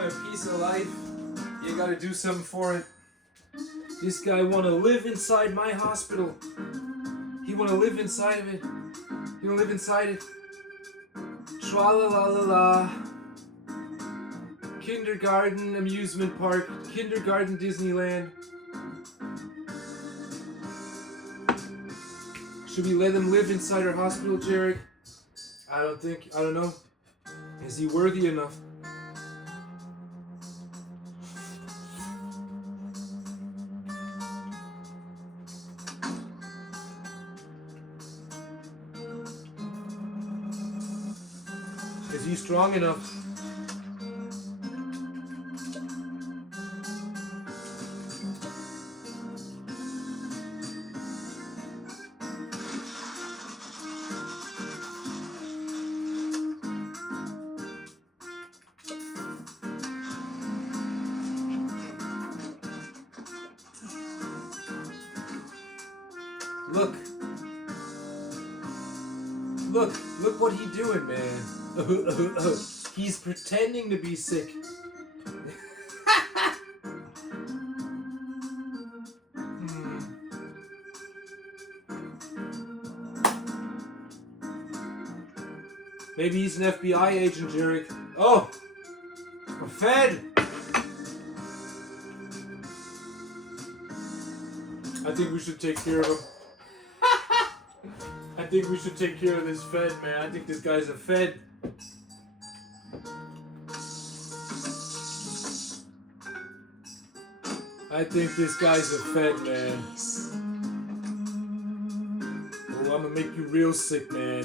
a piece of life, you gotta do something for it. This guy wanna live inside my hospital. He wanna live inside of it. He wanna live inside it. Tra la la la la. Kindergarten amusement park. Kindergarten Disneyland. Should we let him live inside our hospital, Jared? I don't know. Is he worthy enough? Is he strong enough? Look what he doing, man. He's pretending to be sick. Maybe he's an FBI agent, Jarek. Oh! A Fed! I think we should take care of him. I think we should take care of this Fed, man. I think this guy's a Fed. I think this guy's a Fed, man. Oh, I'm gonna make you real sick, man.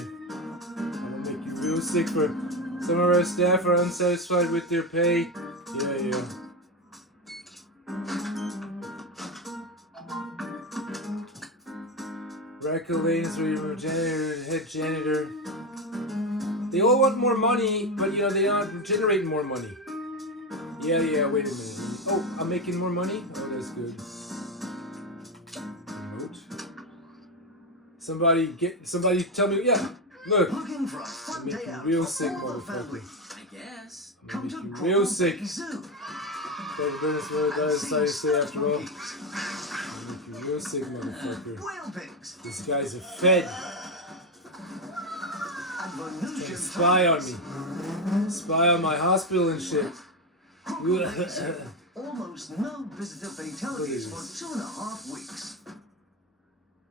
I'm gonna make you real sick. For some of our staff are unsatisfied with their pay. Yeah. Radical Lanes, janitor, head janitor. They all want more money, but you know they're not generating more money. Yeah. Wait a minute. Oh, I'm making more money. Oh, that's good. Remote. Somebody tell me. Yeah, look. Looking for a I'm fun making day you out real for sick, all the motherfucker. family. I guess. I'm Come gonna to make you real sick. Zoo. Dr. Brennan Smith And decided to see stay after all. monkeys, I'm gonna make you real sick, motherfucker. whale pigs, This guy's a Fed. and Trying to Venusian spy on tigers. me. Spy on my hospital and shit. Almost no visitor fatalities for 2.5 weeks.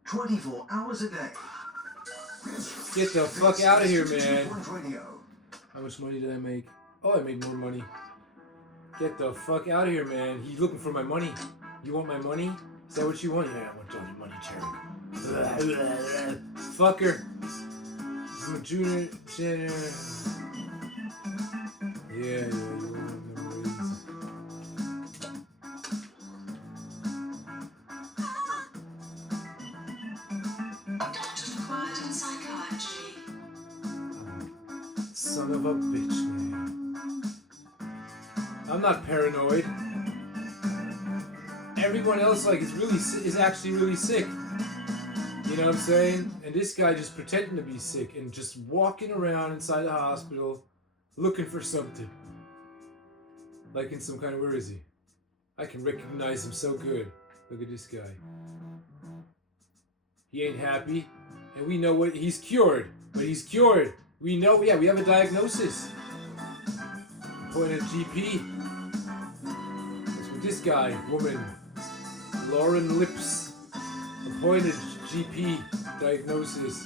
24 hours a day. Get the fuck out of here, man. Radio. How much money did I make? Oh, I made more money. Get the fuck out of here, man. He's looking for my money. You want my money? Is that what you want? Yeah, I want all your money, Cherry. Fucker. I'm a junior. Yeah, you want memories. Doctor required in psychiatry. Son of a bitch, man. I'm not paranoid. Everyone else is actually really sick. You know what I'm saying? And this guy just pretending to be sick and just walking around inside the hospital looking for something. Like in some kind of, where is he? I can recognize him so good. Look at this guy. He ain't happy. And we know what he's cured. But he's cured. We know, yeah, we have a diagnosis. Appointed GP. What's with this guy? Woman. Lauren Lips. Appointed GP diagnosis.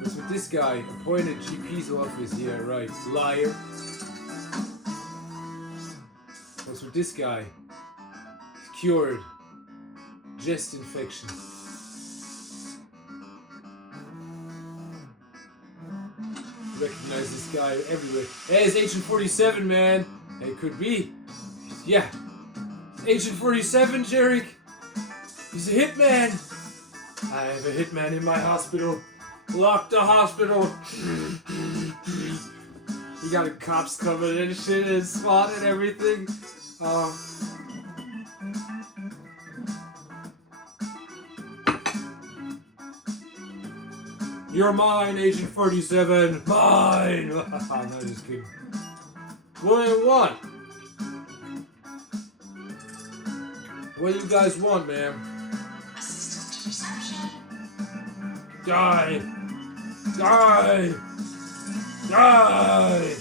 What's with this guy? Appointed GP's office. Yeah, right. Liar. What's with this guy? He's cured. Chest infection. Recognize this guy everywhere. Hey, it's Agent 47, man. It could be. Yeah. Agent 47, Jarek. He's a hitman. I have a hitman in my hospital. Lock the hospital. You got the cops coming and shit and SWAT and everything. You're mine, Agent 47. Mine. No, just kidding. What do you want? What do you guys want, ma'am? Assistant to reception. Die! Die! Die!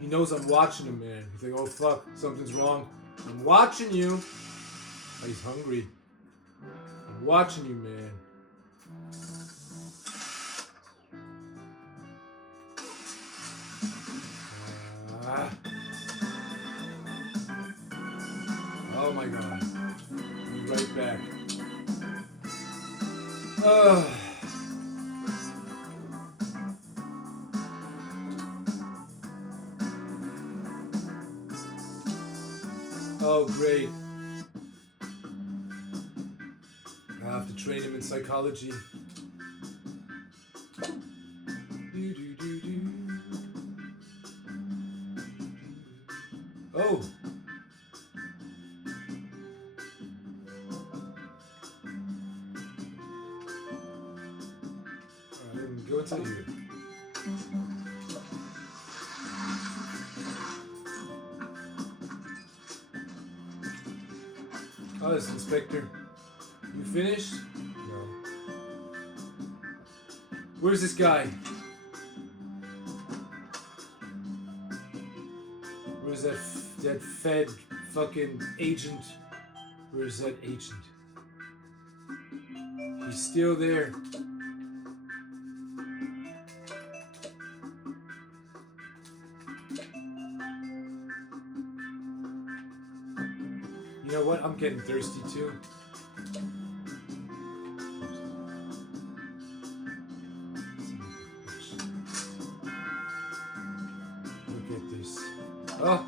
He knows I'm watching him, man. He's like, oh fuck, something's wrong. I'm watching you. Oh, he's hungry. I'm watching you, man. Oh my god. I'll be right back. Oh, great. I have to train him in psychology. Oh. Alright, go into here. Oh, this Inspector. You finished? No. Where's this guy? Where's that Fed fucking agent? Where's that agent? He's still there. You know what? I'm getting thirsty too. Look at this. Oh!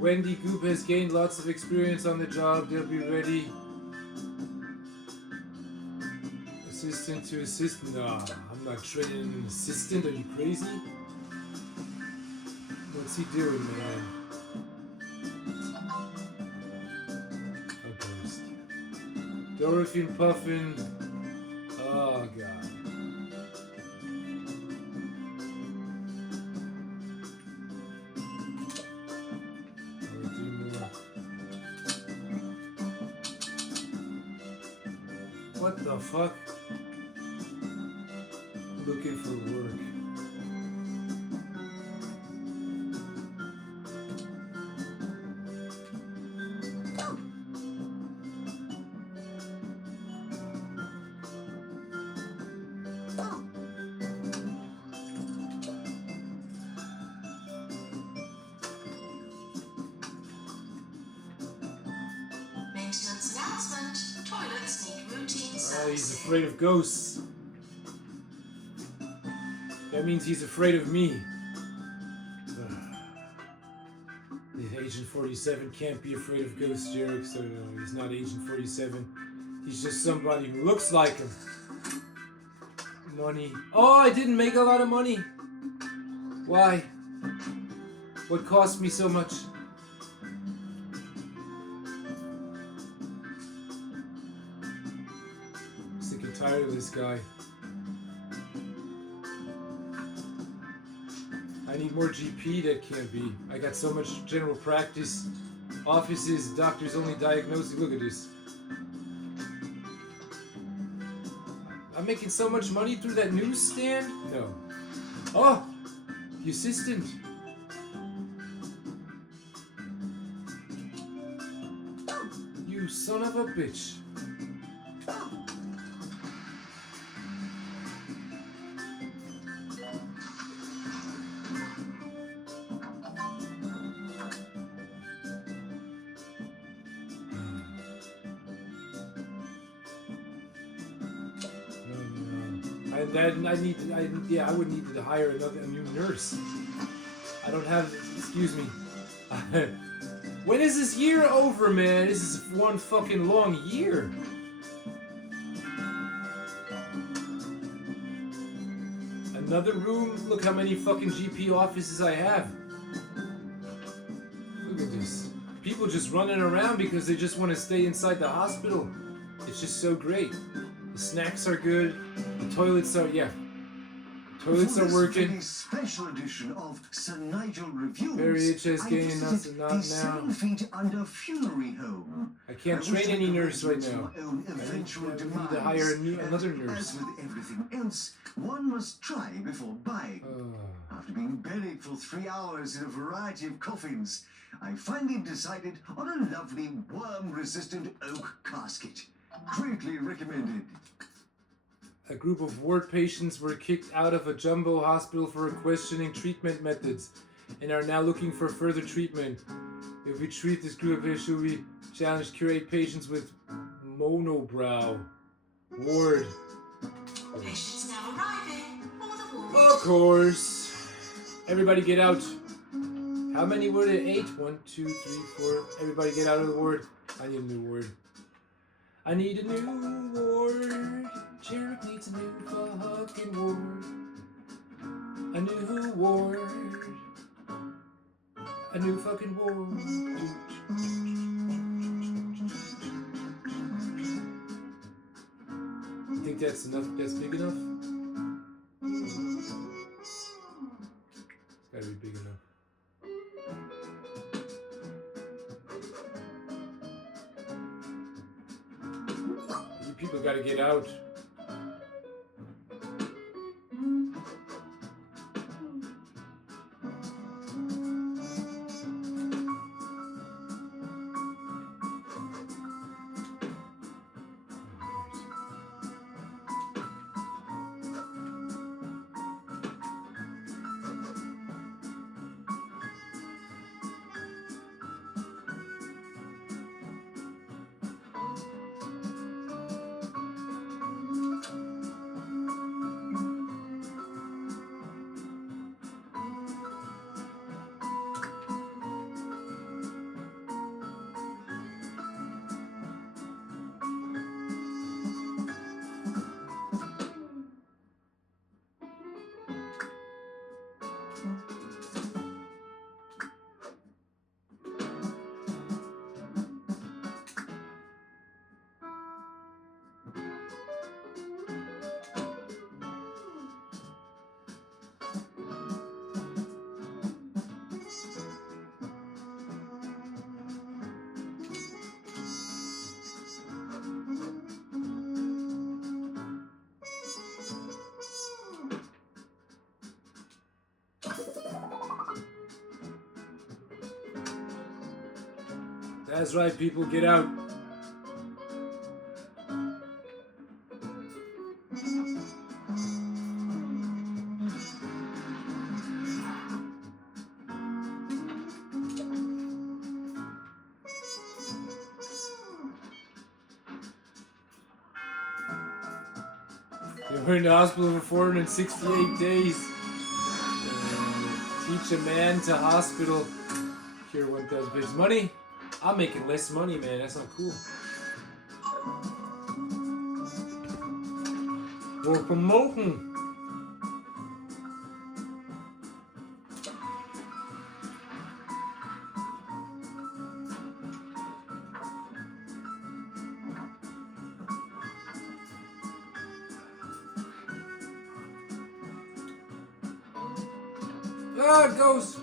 Wendy Goop has gained lots of experience on the job. They'll be ready. Assistant to assistant. No, I'm not training an assistant. Are you crazy? What's he doing, man? Dorothy and Puffin. Oh god. What the fuck? Looking for work. Oh, he's afraid of ghosts. That means he's afraid of me. Agent 47 can't be afraid of ghosts, Jarek, so no, he's not Agent 47. He's just somebody who looks like him. Money. Oh, I didn't make a lot of money. Why? What cost me so much? I'm sick and tired of this guy. I need more GP. That can't be. I got so much general practice. Offices, doctors only diagnosing. Look at this. I'm making so much money through that newsstand? No. Oh! The assistant. You son of a bitch. I would need to hire a new nurse. I don't have, excuse me. When is this year over, man? This is one fucking long year. Another room? Look how many fucking GP offices I have. Look at this. People just running around because they just want to stay inside the hospital. It's just so great. The snacks are good. The toilets are, yeah. Toilets are working. For this special edition of Sir Nigel Reviews, Very HS I game, visited not the now. 7 feet under funerary home. I can't wish train I any could nurse right predict now. my own eventual I need to demise, hire another and nurse. As with everything else, one must try before buying. After being buried for 3 hours in a variety of coffins, I finally decided on a lovely worm-resistant oak casket. Greatly recommended. A group of ward patients were kicked out of a jumbo hospital for questioning treatment methods and are now looking for further treatment. If we treat this group of issues, we challenge curate patients with monobrow. Ward. Patients now arriving for the ward. Of course. Everybody get out. How many were there? 8? 1, 2, 3, 4. Everybody get out of the ward. I need a new ward. I need a new ward. Jarek needs a new fucking ward. A new ward. A new fucking ward. You think that's enough? That's big enough? It's gotta be big enough. You people gotta get out. That's right, people, get out. They were in the hospital for 468 days. Teach a man to hospital. Cure 1,000 patients. Money? I'm making less money, man. That's not cool. We're promoting. Ah, ghost!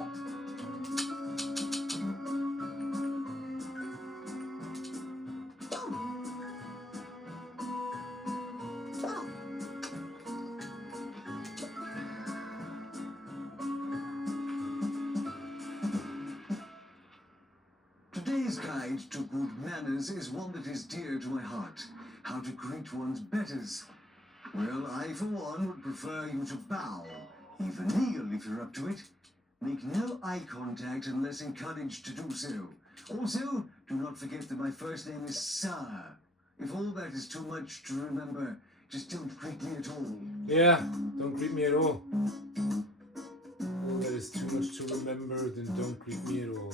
Today's guide to good manners is one that is dear to my heart. How to greet one's betters. Well, I, for one, would prefer you to bow. Even kneel if you're up to it. Make no eye contact unless encouraged to do so. Also, do not forget that my first name is Sir. If all that is too much to remember, just don't greet me at all. Yeah, don't greet me at all. Oh, that is too much to remember, then don't greet me at all.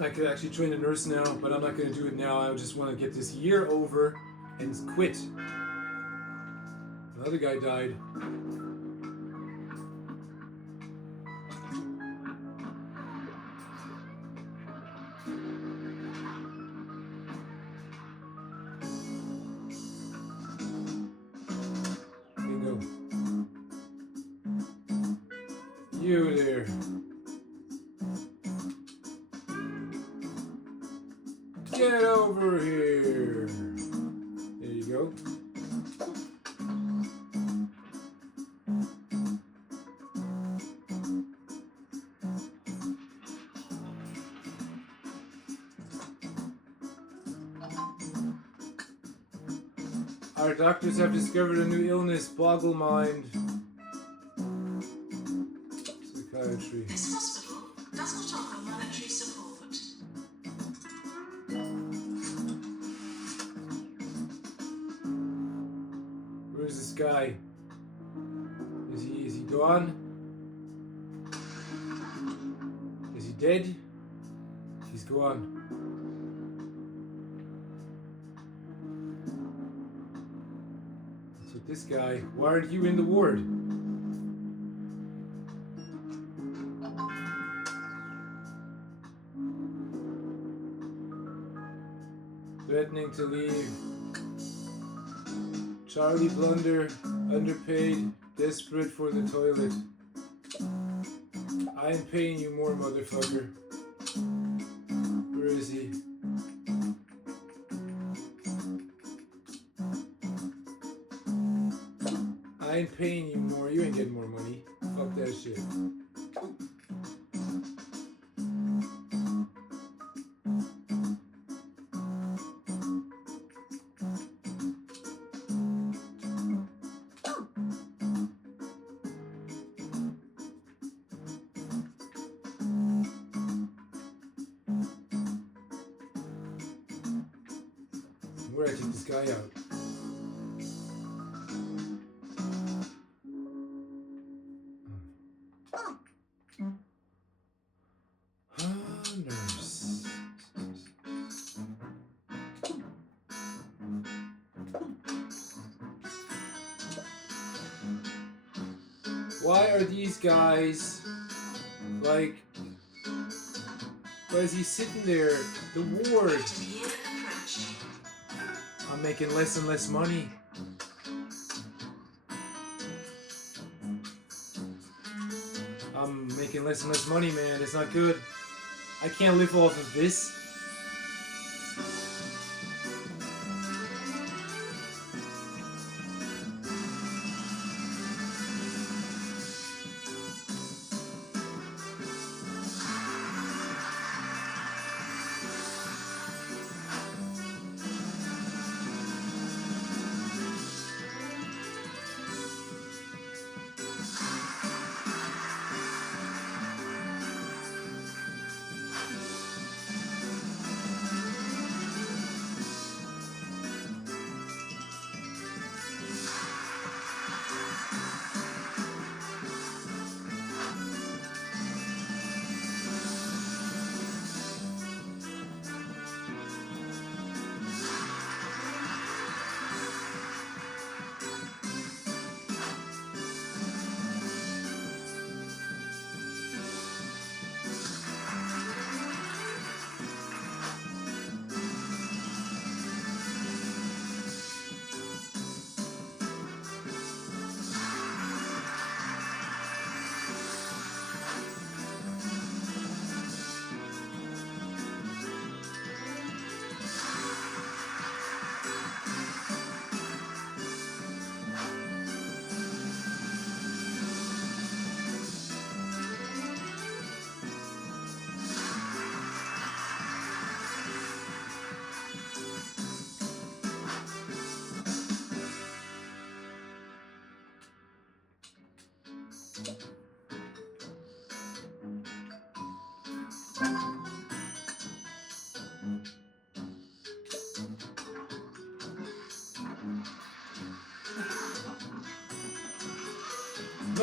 I could actually train a nurse now, but I'm not going to do it now. I just want to get this year over and quit. Another guy died. Bingo. You there. Get over here. There you go. Our doctors have discovered a new illness, boggle mind. Psychiatry. This hospital does not offer monetary support. Where's this guy? Is he gone? Is he dead? He's gone. So this guy, why aren't you in the ward? Threatening to leave. Charlie Blunder, underpaid, desperate for the toilet. I am paying you more, motherfucker. Where is he? I ain't paying you more, you ain't getting more money. Fuck that shit. Where did I take this guy out? Nurse. Why are these guys like? Why is he sitting there? The ward. I'm making less and less money. I'm making less and less money, man. It's not good. I can't live off of this.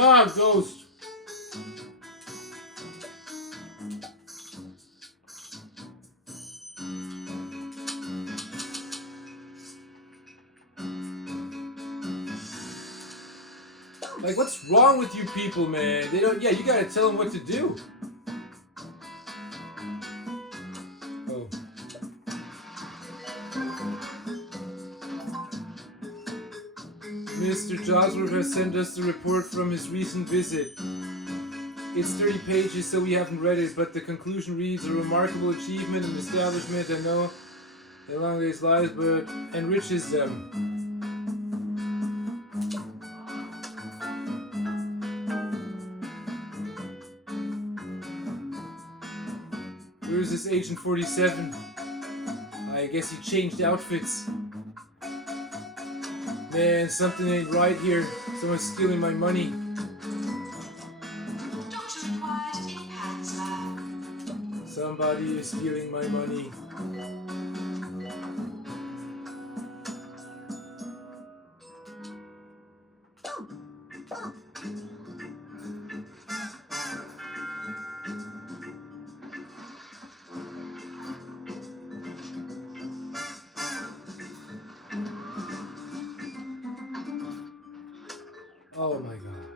Ah, ghost. Like, what's wrong with you people, man? They don't. Yeah, you gotta tell them what to do. Oh. Mr. Josworth has sent us a report from his recent visit. It's 30 pages, so we haven't read it, but the conclusion reads, a remarkable achievement and establishment I know along these lives, but enriches them. Where's this Agent 47? I guess he changed outfits. Man, something ain't right here. Someone's stealing my money. Doctor required in hands lab. Somebody is stealing my money. Oh my god.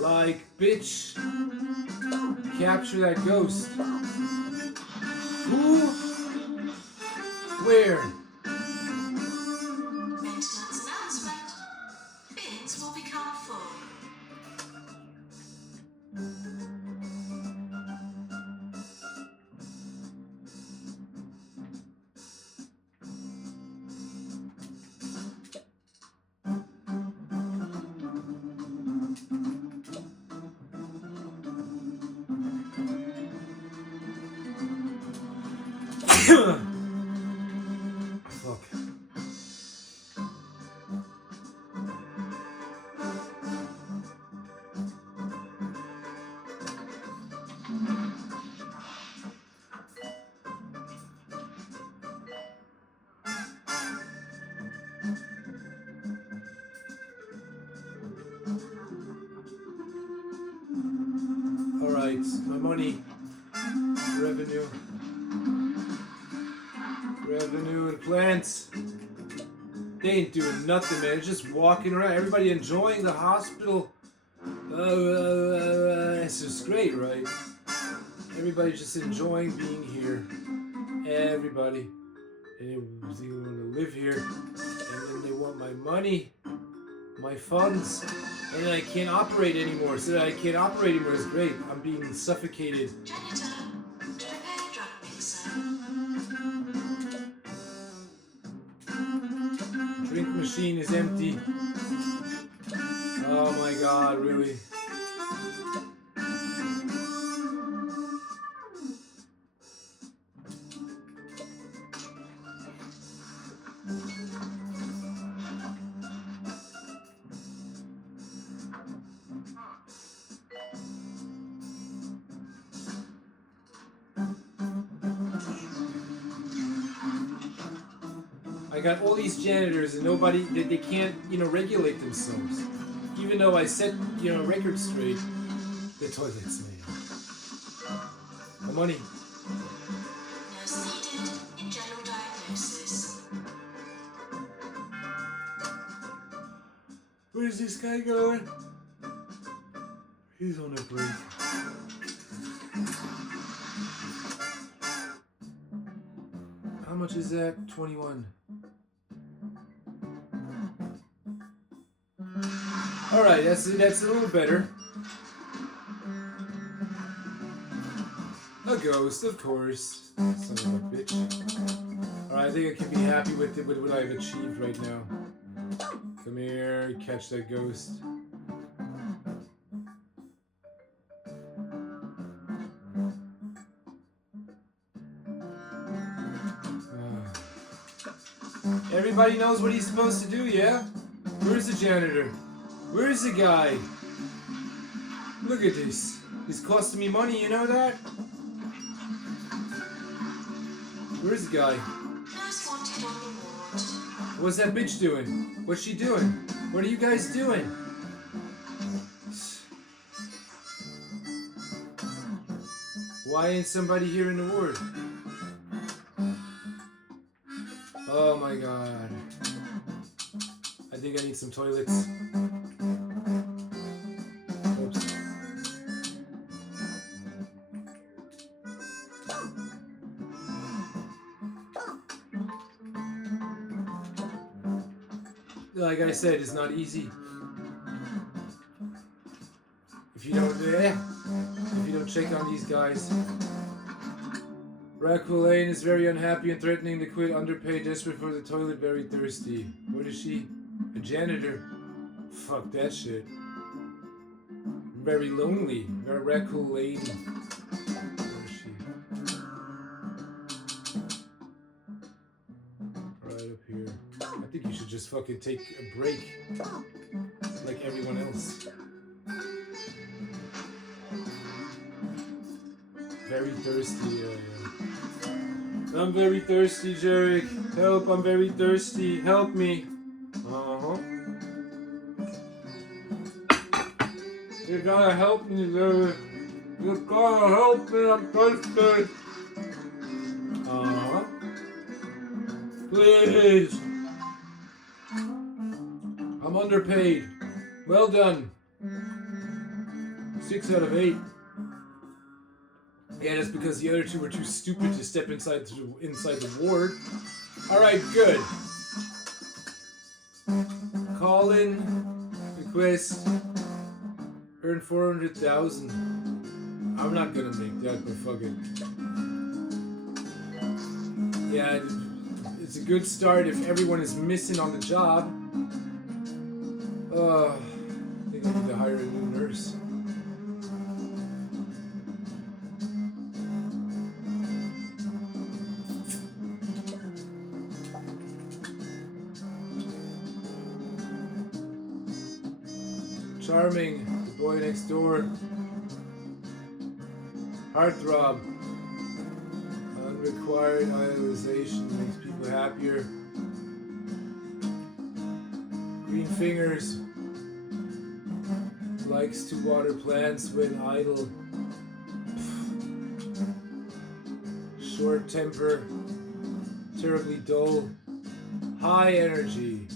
Like, bitch. Capture that ghost. Who? Where? Maintenance announcement. Bids will become full. Fuck. Alright, my money. Revenue. Revenue and plants. They ain't doing nothing, man. They're just walking around. Everybody enjoying the hospital. It's just great, right? Everybody's just enjoying being here. everybody. And they want to live here. And then they want my money, my funds. And then I can't operate anymore. So that I can't operate anymore is great. I'm being suffocated. Janitor, prepare drug mixer. Drink machine is empty. Oh my god, really? I got all these janitors and nobody, they can't, regulate themselves. Even though I set, records straight, the toilets, man. The money. Nurse needed in general diagnosis. Where's this guy going? He's on a break. How much is that? 21. Alright, that's a little better. A ghost, of course. Son of a bitch. Alright, I think I can be happy with what I've achieved right now. Come here, catch that ghost. Everybody knows what he's supposed to do, yeah? Where's the janitor? Where's the guy? Look at this. He's costing me money, you know that? Where's the guy? Nurse wanted on the ward. What's that bitch doing? What's she doing? What are you guys doing? Why ain't somebody here in the ward? Oh my god. I think I need some toilets. Oops. Like I said, it's not easy. If you don't check on these guys. Raccoon Lane is very unhappy and threatening to quit, underpaid, desperate for the toilet, very thirsty. What is she? A janitor? Fuck that shit. Very lonely. Very Raccoon Lane. Where is she? Right up here. I think you should just fucking take a break. Like everyone else. Very thirsty. I'm very thirsty, Jarek. Help, I'm very thirsty. Help me. Uh-huh. You gotta help me, Jarek. You gotta help me, I'm thirsty. Uh-huh. Please. I'm underpaid. Well done. 6 out of 8. Yeah, that's because the other two were too stupid to step inside the ward. Alright, good. Call in, request, earn 400,000. I'm not gonna make that, but fuck it. Yeah, it's a good start if everyone is missing on the job. I think I need to hire a new nurse. Charming, the boy next door. Heartthrob. Unrequired idolization makes people happier. Green fingers. Likes to water plants when idle. Short temper. Terribly dull. High energy.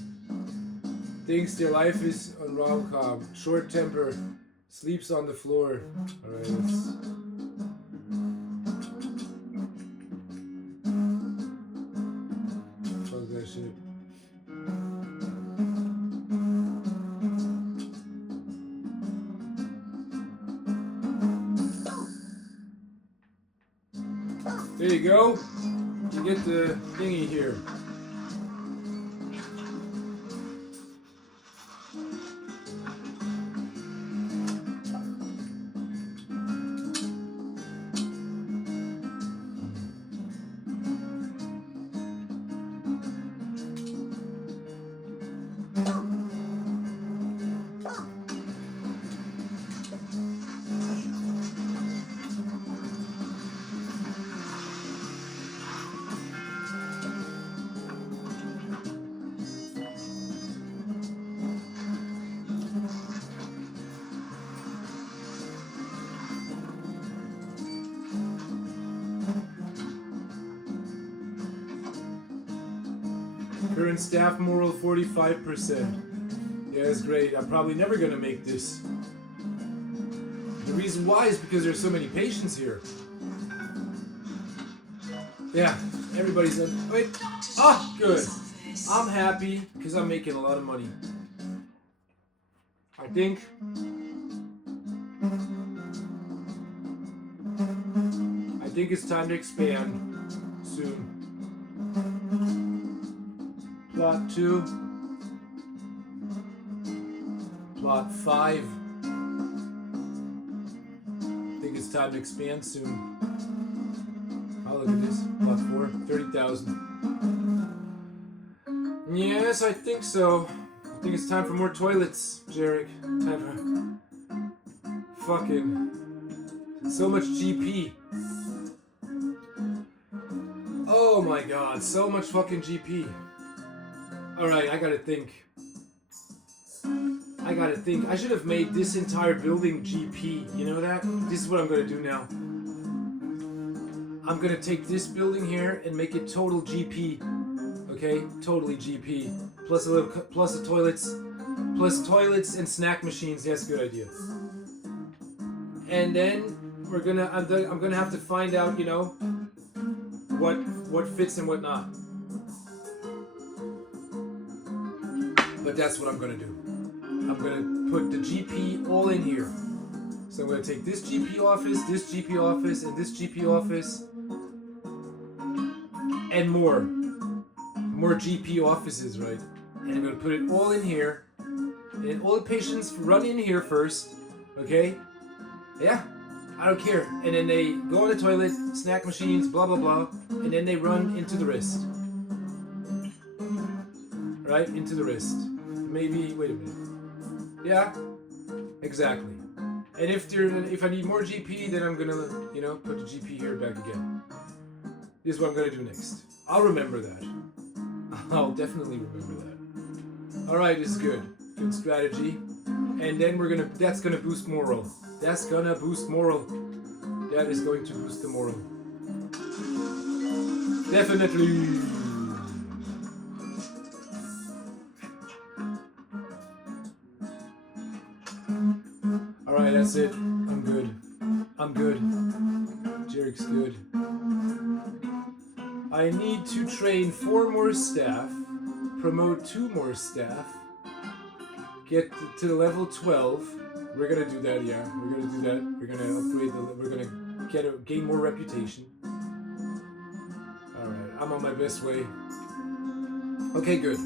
Thinks their life is on rom-com. Short temper. Sleeps on the floor. Alright, let's... There you go. You get the thingy here. Current staff moral 45%. Yeah, that's great. I'm probably never gonna make this. The reason why is because there's so many patients here. Yeah, everybody's in. Wait. Ah, good. I'm happy because I'm making a lot of money. I think. I think it's time to expand soon. Plot 2. Plot 5. I think it's time to expand soon. Oh, look at this. Plot 4. 30,000. Yes, I think so. I think it's time for more toilets, Jarek. Time for fucking so much GP. Oh my god, so much fucking GP. Alright, I gotta think. I should have made this entire building GP. You know that? This is what I'm gonna do now. I'm gonna take this building here and make it total GP. Okay? Totally GP. Plus the toilets. Plus toilets and snack machines. That's a good idea. And then I'm gonna have to find out, you know, what fits and what not. But that's what I'm gonna do. I'm gonna put the GP all in here. So I'm gonna take this GP office, and this GP office, and more GP offices, right? And I'm gonna put it all in here, and all the patients run in here first, okay? Yeah, I don't care. And then they go on the toilet, snack machines, blah blah blah, and then they run into the wrist. Right? Into the wrist. Maybe, wait a minute. Yeah, exactly. And if I need more GP, then I'm gonna, you know, put the GP here back again. This is what I'm gonna do next. I'll remember that. I'll definitely remember that. Alright, this is good. Good strategy. And then that's gonna boost moral. That's gonna boost moral. That is going to boost the moral. Definitely. Alright, that's it. I'm good. Jarek's good. I need to train 4 more staff, promote 2 more staff, get to level 12. We're gonna do that, yeah. We're gonna do that. We're gonna upgrade we're gonna gain more reputation. Alright, I'm on my best way. Okay, good.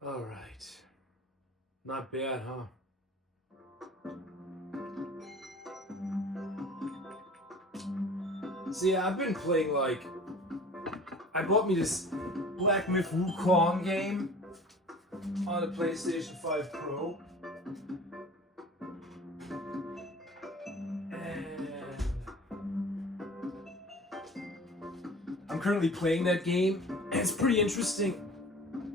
Alright. Not bad, huh? See, I've been playing like... I bought me this Black Myth Wukong game on the PlayStation 5 Pro. And I'm currently playing that game, and it's pretty interesting.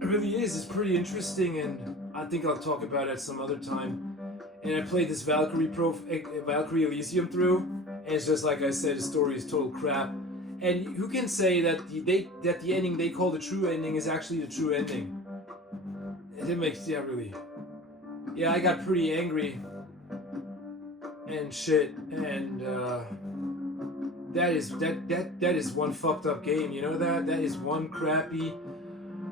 It really is. It's pretty interesting, and I think I'll talk about it some other time. And I played this Valkyrie Elysium through, and it's just like I said, the story is total crap. And who can say that the ending they call the true ending is actually the true ending? It makes really. Yeah, I got pretty angry and shit, and that is one fucked up game. You know that? That is one crappy,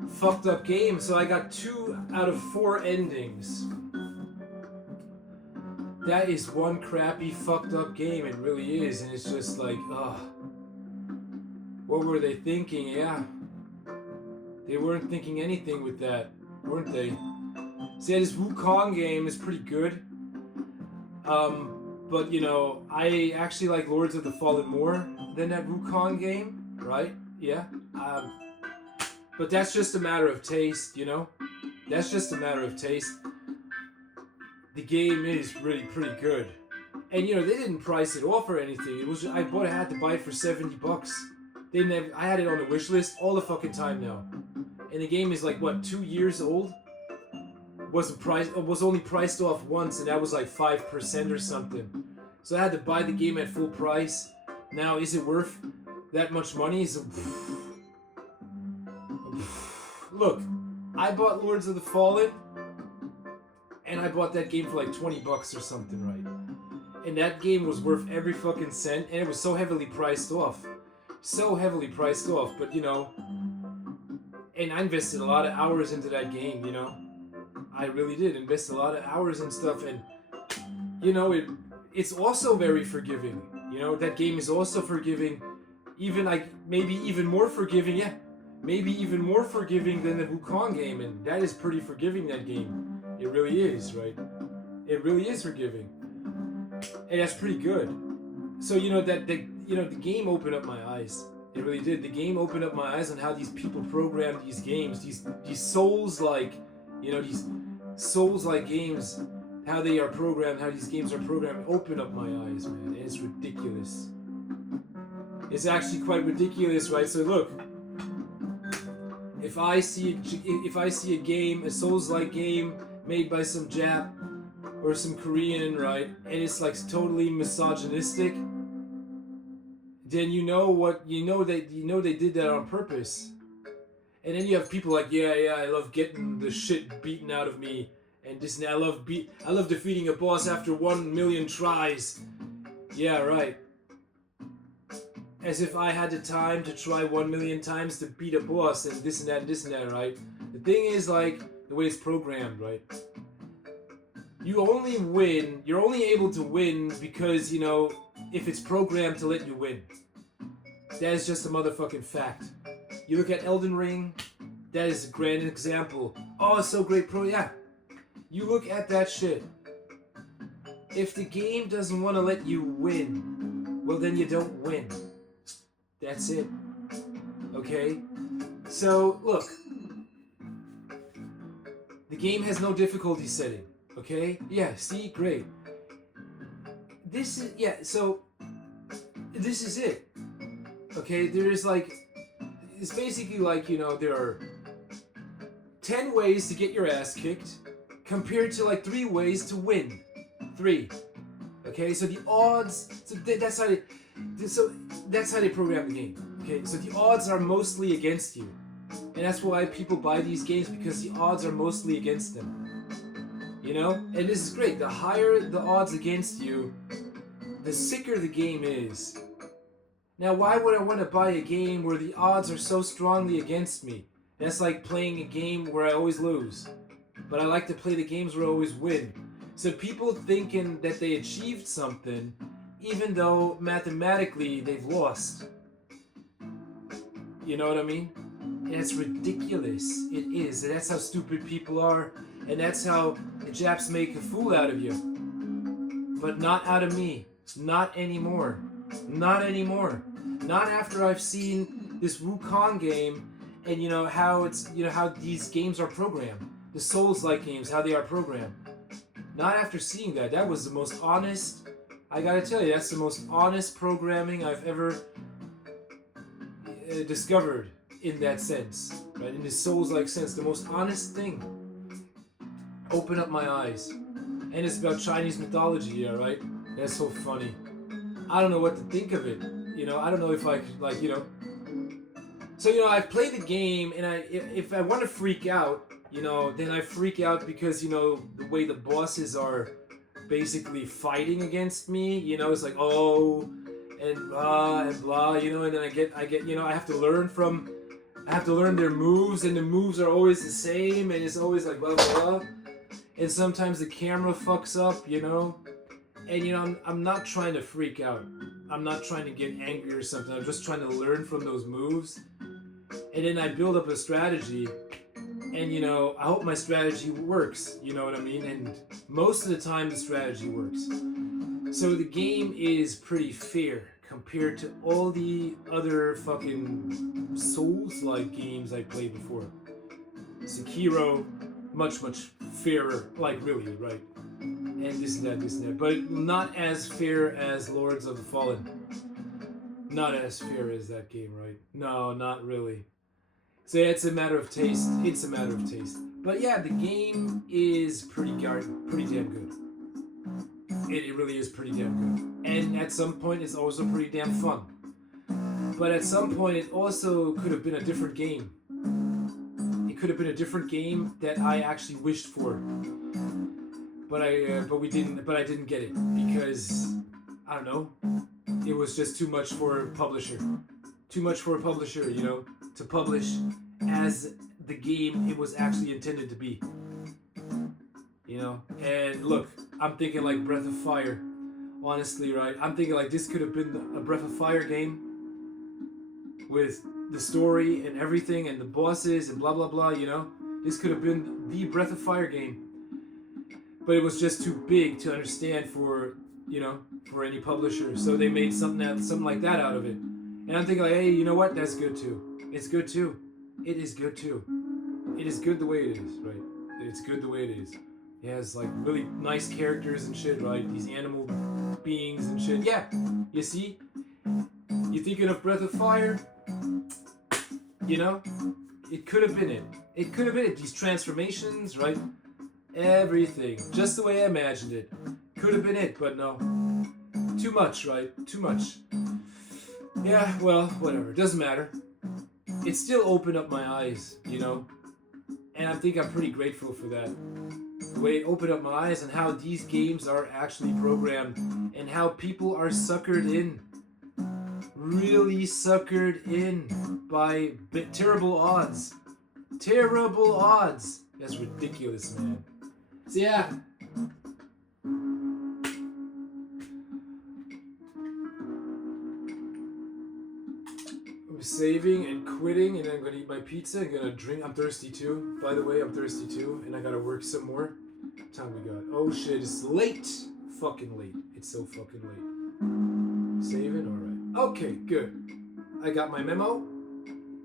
fucked up game. So I got 2 out of 4 endings. That is one crappy, fucked up game. It really is, and it's just like, what were they thinking? Yeah, they weren't thinking anything with that, weren't they? See, this Wukong game is pretty good. But you know, I actually like Lords of the Fallen more than that Wukong game, right? Yeah. But that's just a matter of taste, you know? That's just a matter of taste. The game is really pretty good. And you know, they didn't price it off or anything. It was I had to buy it for $70. I had it on the wish list all the fucking time now. And the game is like what, 2 years old? Was only priced off once, and that was like 5% or something. So I had to buy the game at full price. Now, is it worth that much money? Look, I bought Lords of the Fallen, and I bought that game for like $20 or something, right? And that game was worth every fucking cent, and it was so heavily priced off. So heavily priced off, but you know, and I invested a lot of hours into that game, you know? I really did invest a lot of hours and stuff, and you know, it's also very forgiving. You know, that game is also forgiving, even like maybe even more forgiving, yeah, maybe even more forgiving than the Wukong game, and that is pretty forgiving, that game. It really is, right? It really is forgiving, and that's pretty good. So you know the game opened up my eyes. It really did. The game opened up my eyes on how these people program these games, these Souls-like, you know, these Souls-like games, how they are programmed, how these games are programmed, open up my eyes, man. It's ridiculous. It's actually quite ridiculous, right? So look, if I see a game, a Souls-like game made by some Jap or some Korean, right, and it's like totally misogynistic, then you know they did that on purpose. And then you have people like, yeah, I love getting the shit beaten out of me, and this, and I love defeating a boss after 1 million tries. Yeah, right. As if I had the time to try 1 million times to beat a boss, and this and that, and this and that, right? The thing is, like, the way it's programmed, right? You're only able to win because, you know, if it's programmed to let you win. That is just a motherfucking fact. You look at Elden Ring, that is a grand example. Oh, it's so great, yeah. You look at that shit. If the game doesn't want to let you win, well then you don't win. That's it. Okay? So, look. The game has no difficulty setting. Okay? Yeah, see? Great. This is it. Okay? There's like... It's basically like, you know, there are 10 ways to get your ass kicked compared to like 3 ways to win. 3. Okay? So the odds... that's how they program the game. Okay? So the odds are mostly against you. And that's why people buy these games, because the odds are mostly against them. You know? And this is great. The higher the odds against you, the sicker the game is. Now, why would I want to buy a game where the odds are so strongly against me? That's like playing a game where I always lose. But I like to play the games where I always win. So people thinking that they achieved something, even though mathematically they've lost. You know what I mean? And it's ridiculous. It is. And that's how stupid people are. And that's how the Japs make a fool out of you. But not out of me. Not anymore. Not anymore. Not after I've seen this Wukong game and you know how these games are programmed. The Souls-like games, how they are programmed. Not after seeing that. That was the most honest, I gotta tell you, that's the most honest programming I've ever discovered in that sense. Right? In the Souls-like sense. The most honest thing. Open up my eyes. And it's about Chinese mythology, yeah, right? That's so funny. I don't know what to think of it. You know, I don't know if I could, like, you know. So, you know, I play the game, and if I want to freak out, you know, then I freak out because, you know, the way the bosses are basically fighting against me, you know, it's like, oh, and blah, you know, and then I get, you know, I have to learn their moves, and the moves are always the same, and it's always like blah, blah, blah. And sometimes the camera fucks up, you know, and, you know, I'm not trying to freak out. I'm not trying to get angry or something. I'm just trying to learn from those moves. And then I build up a strategy, and, you know, I hope my strategy works, you know what I mean? And most of the time the strategy works. So the game is pretty fair compared to all the other fucking Souls-like games I played before. Sekiro, much fairer, like really, right? And this and that, but not as fair as Lords of the Fallen. Not as fair as that game, right? No, not really. So yeah, it's a matter of taste. It's a matter of taste. But yeah, the game is pretty damn good. It really is pretty damn good. And at some point, it's also pretty damn fun. But at some point, it also could have been a different game. It could have been a different game that I actually wished for. But I didn't get it because I don't know. It was just too much for a publisher. Too much for a publisher, you know, to publish as the game it was actually intended to be. You know, and look, I'm thinking like Breath of Fire. Honestly, right? I'm thinking like this could have been a Breath of Fire game with the story and everything and the bosses and blah blah blah, you know? This could have been the Breath of Fire game. But it was just too big to understand for, you know, for any publisher. So they made something like that out of it. And I'm thinking like, hey, you know what? That's good too. It's good too. It is good too. It is good the way it is, right? It's good the way it is. It has like really nice characters and shit, right? These animal beings and shit. Yeah, you see? You thinking of Breath of Fire? You know? It could have been it. It could have been it. These transformations, right? Everything. Just the way I imagined it. Could have been it, but no. Too much, right? Too much. Yeah, well, whatever. Doesn't matter. It still opened up my eyes, you know? And I think I'm pretty grateful for that. The way it opened up my eyes and how these games are actually programmed and how people are suckered in. Really suckered in by terrible odds. Terrible odds. That's ridiculous, man. So yeah. I'm saving and quitting, and then I'm gonna eat my pizza and gonna drink. I'm thirsty too. By the way, I'm thirsty too, and I gotta work some more. What time we got? Oh shit, it's late. Fucking late. It's so fucking late. Saving? Alright. Okay, good. I got my memo.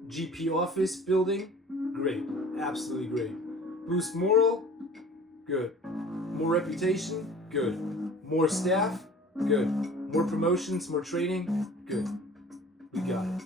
GP office building. Great. Absolutely great. Boost moral. Good. More reputation. Good. More staff. Good. More promotions. More training. Good. We got it.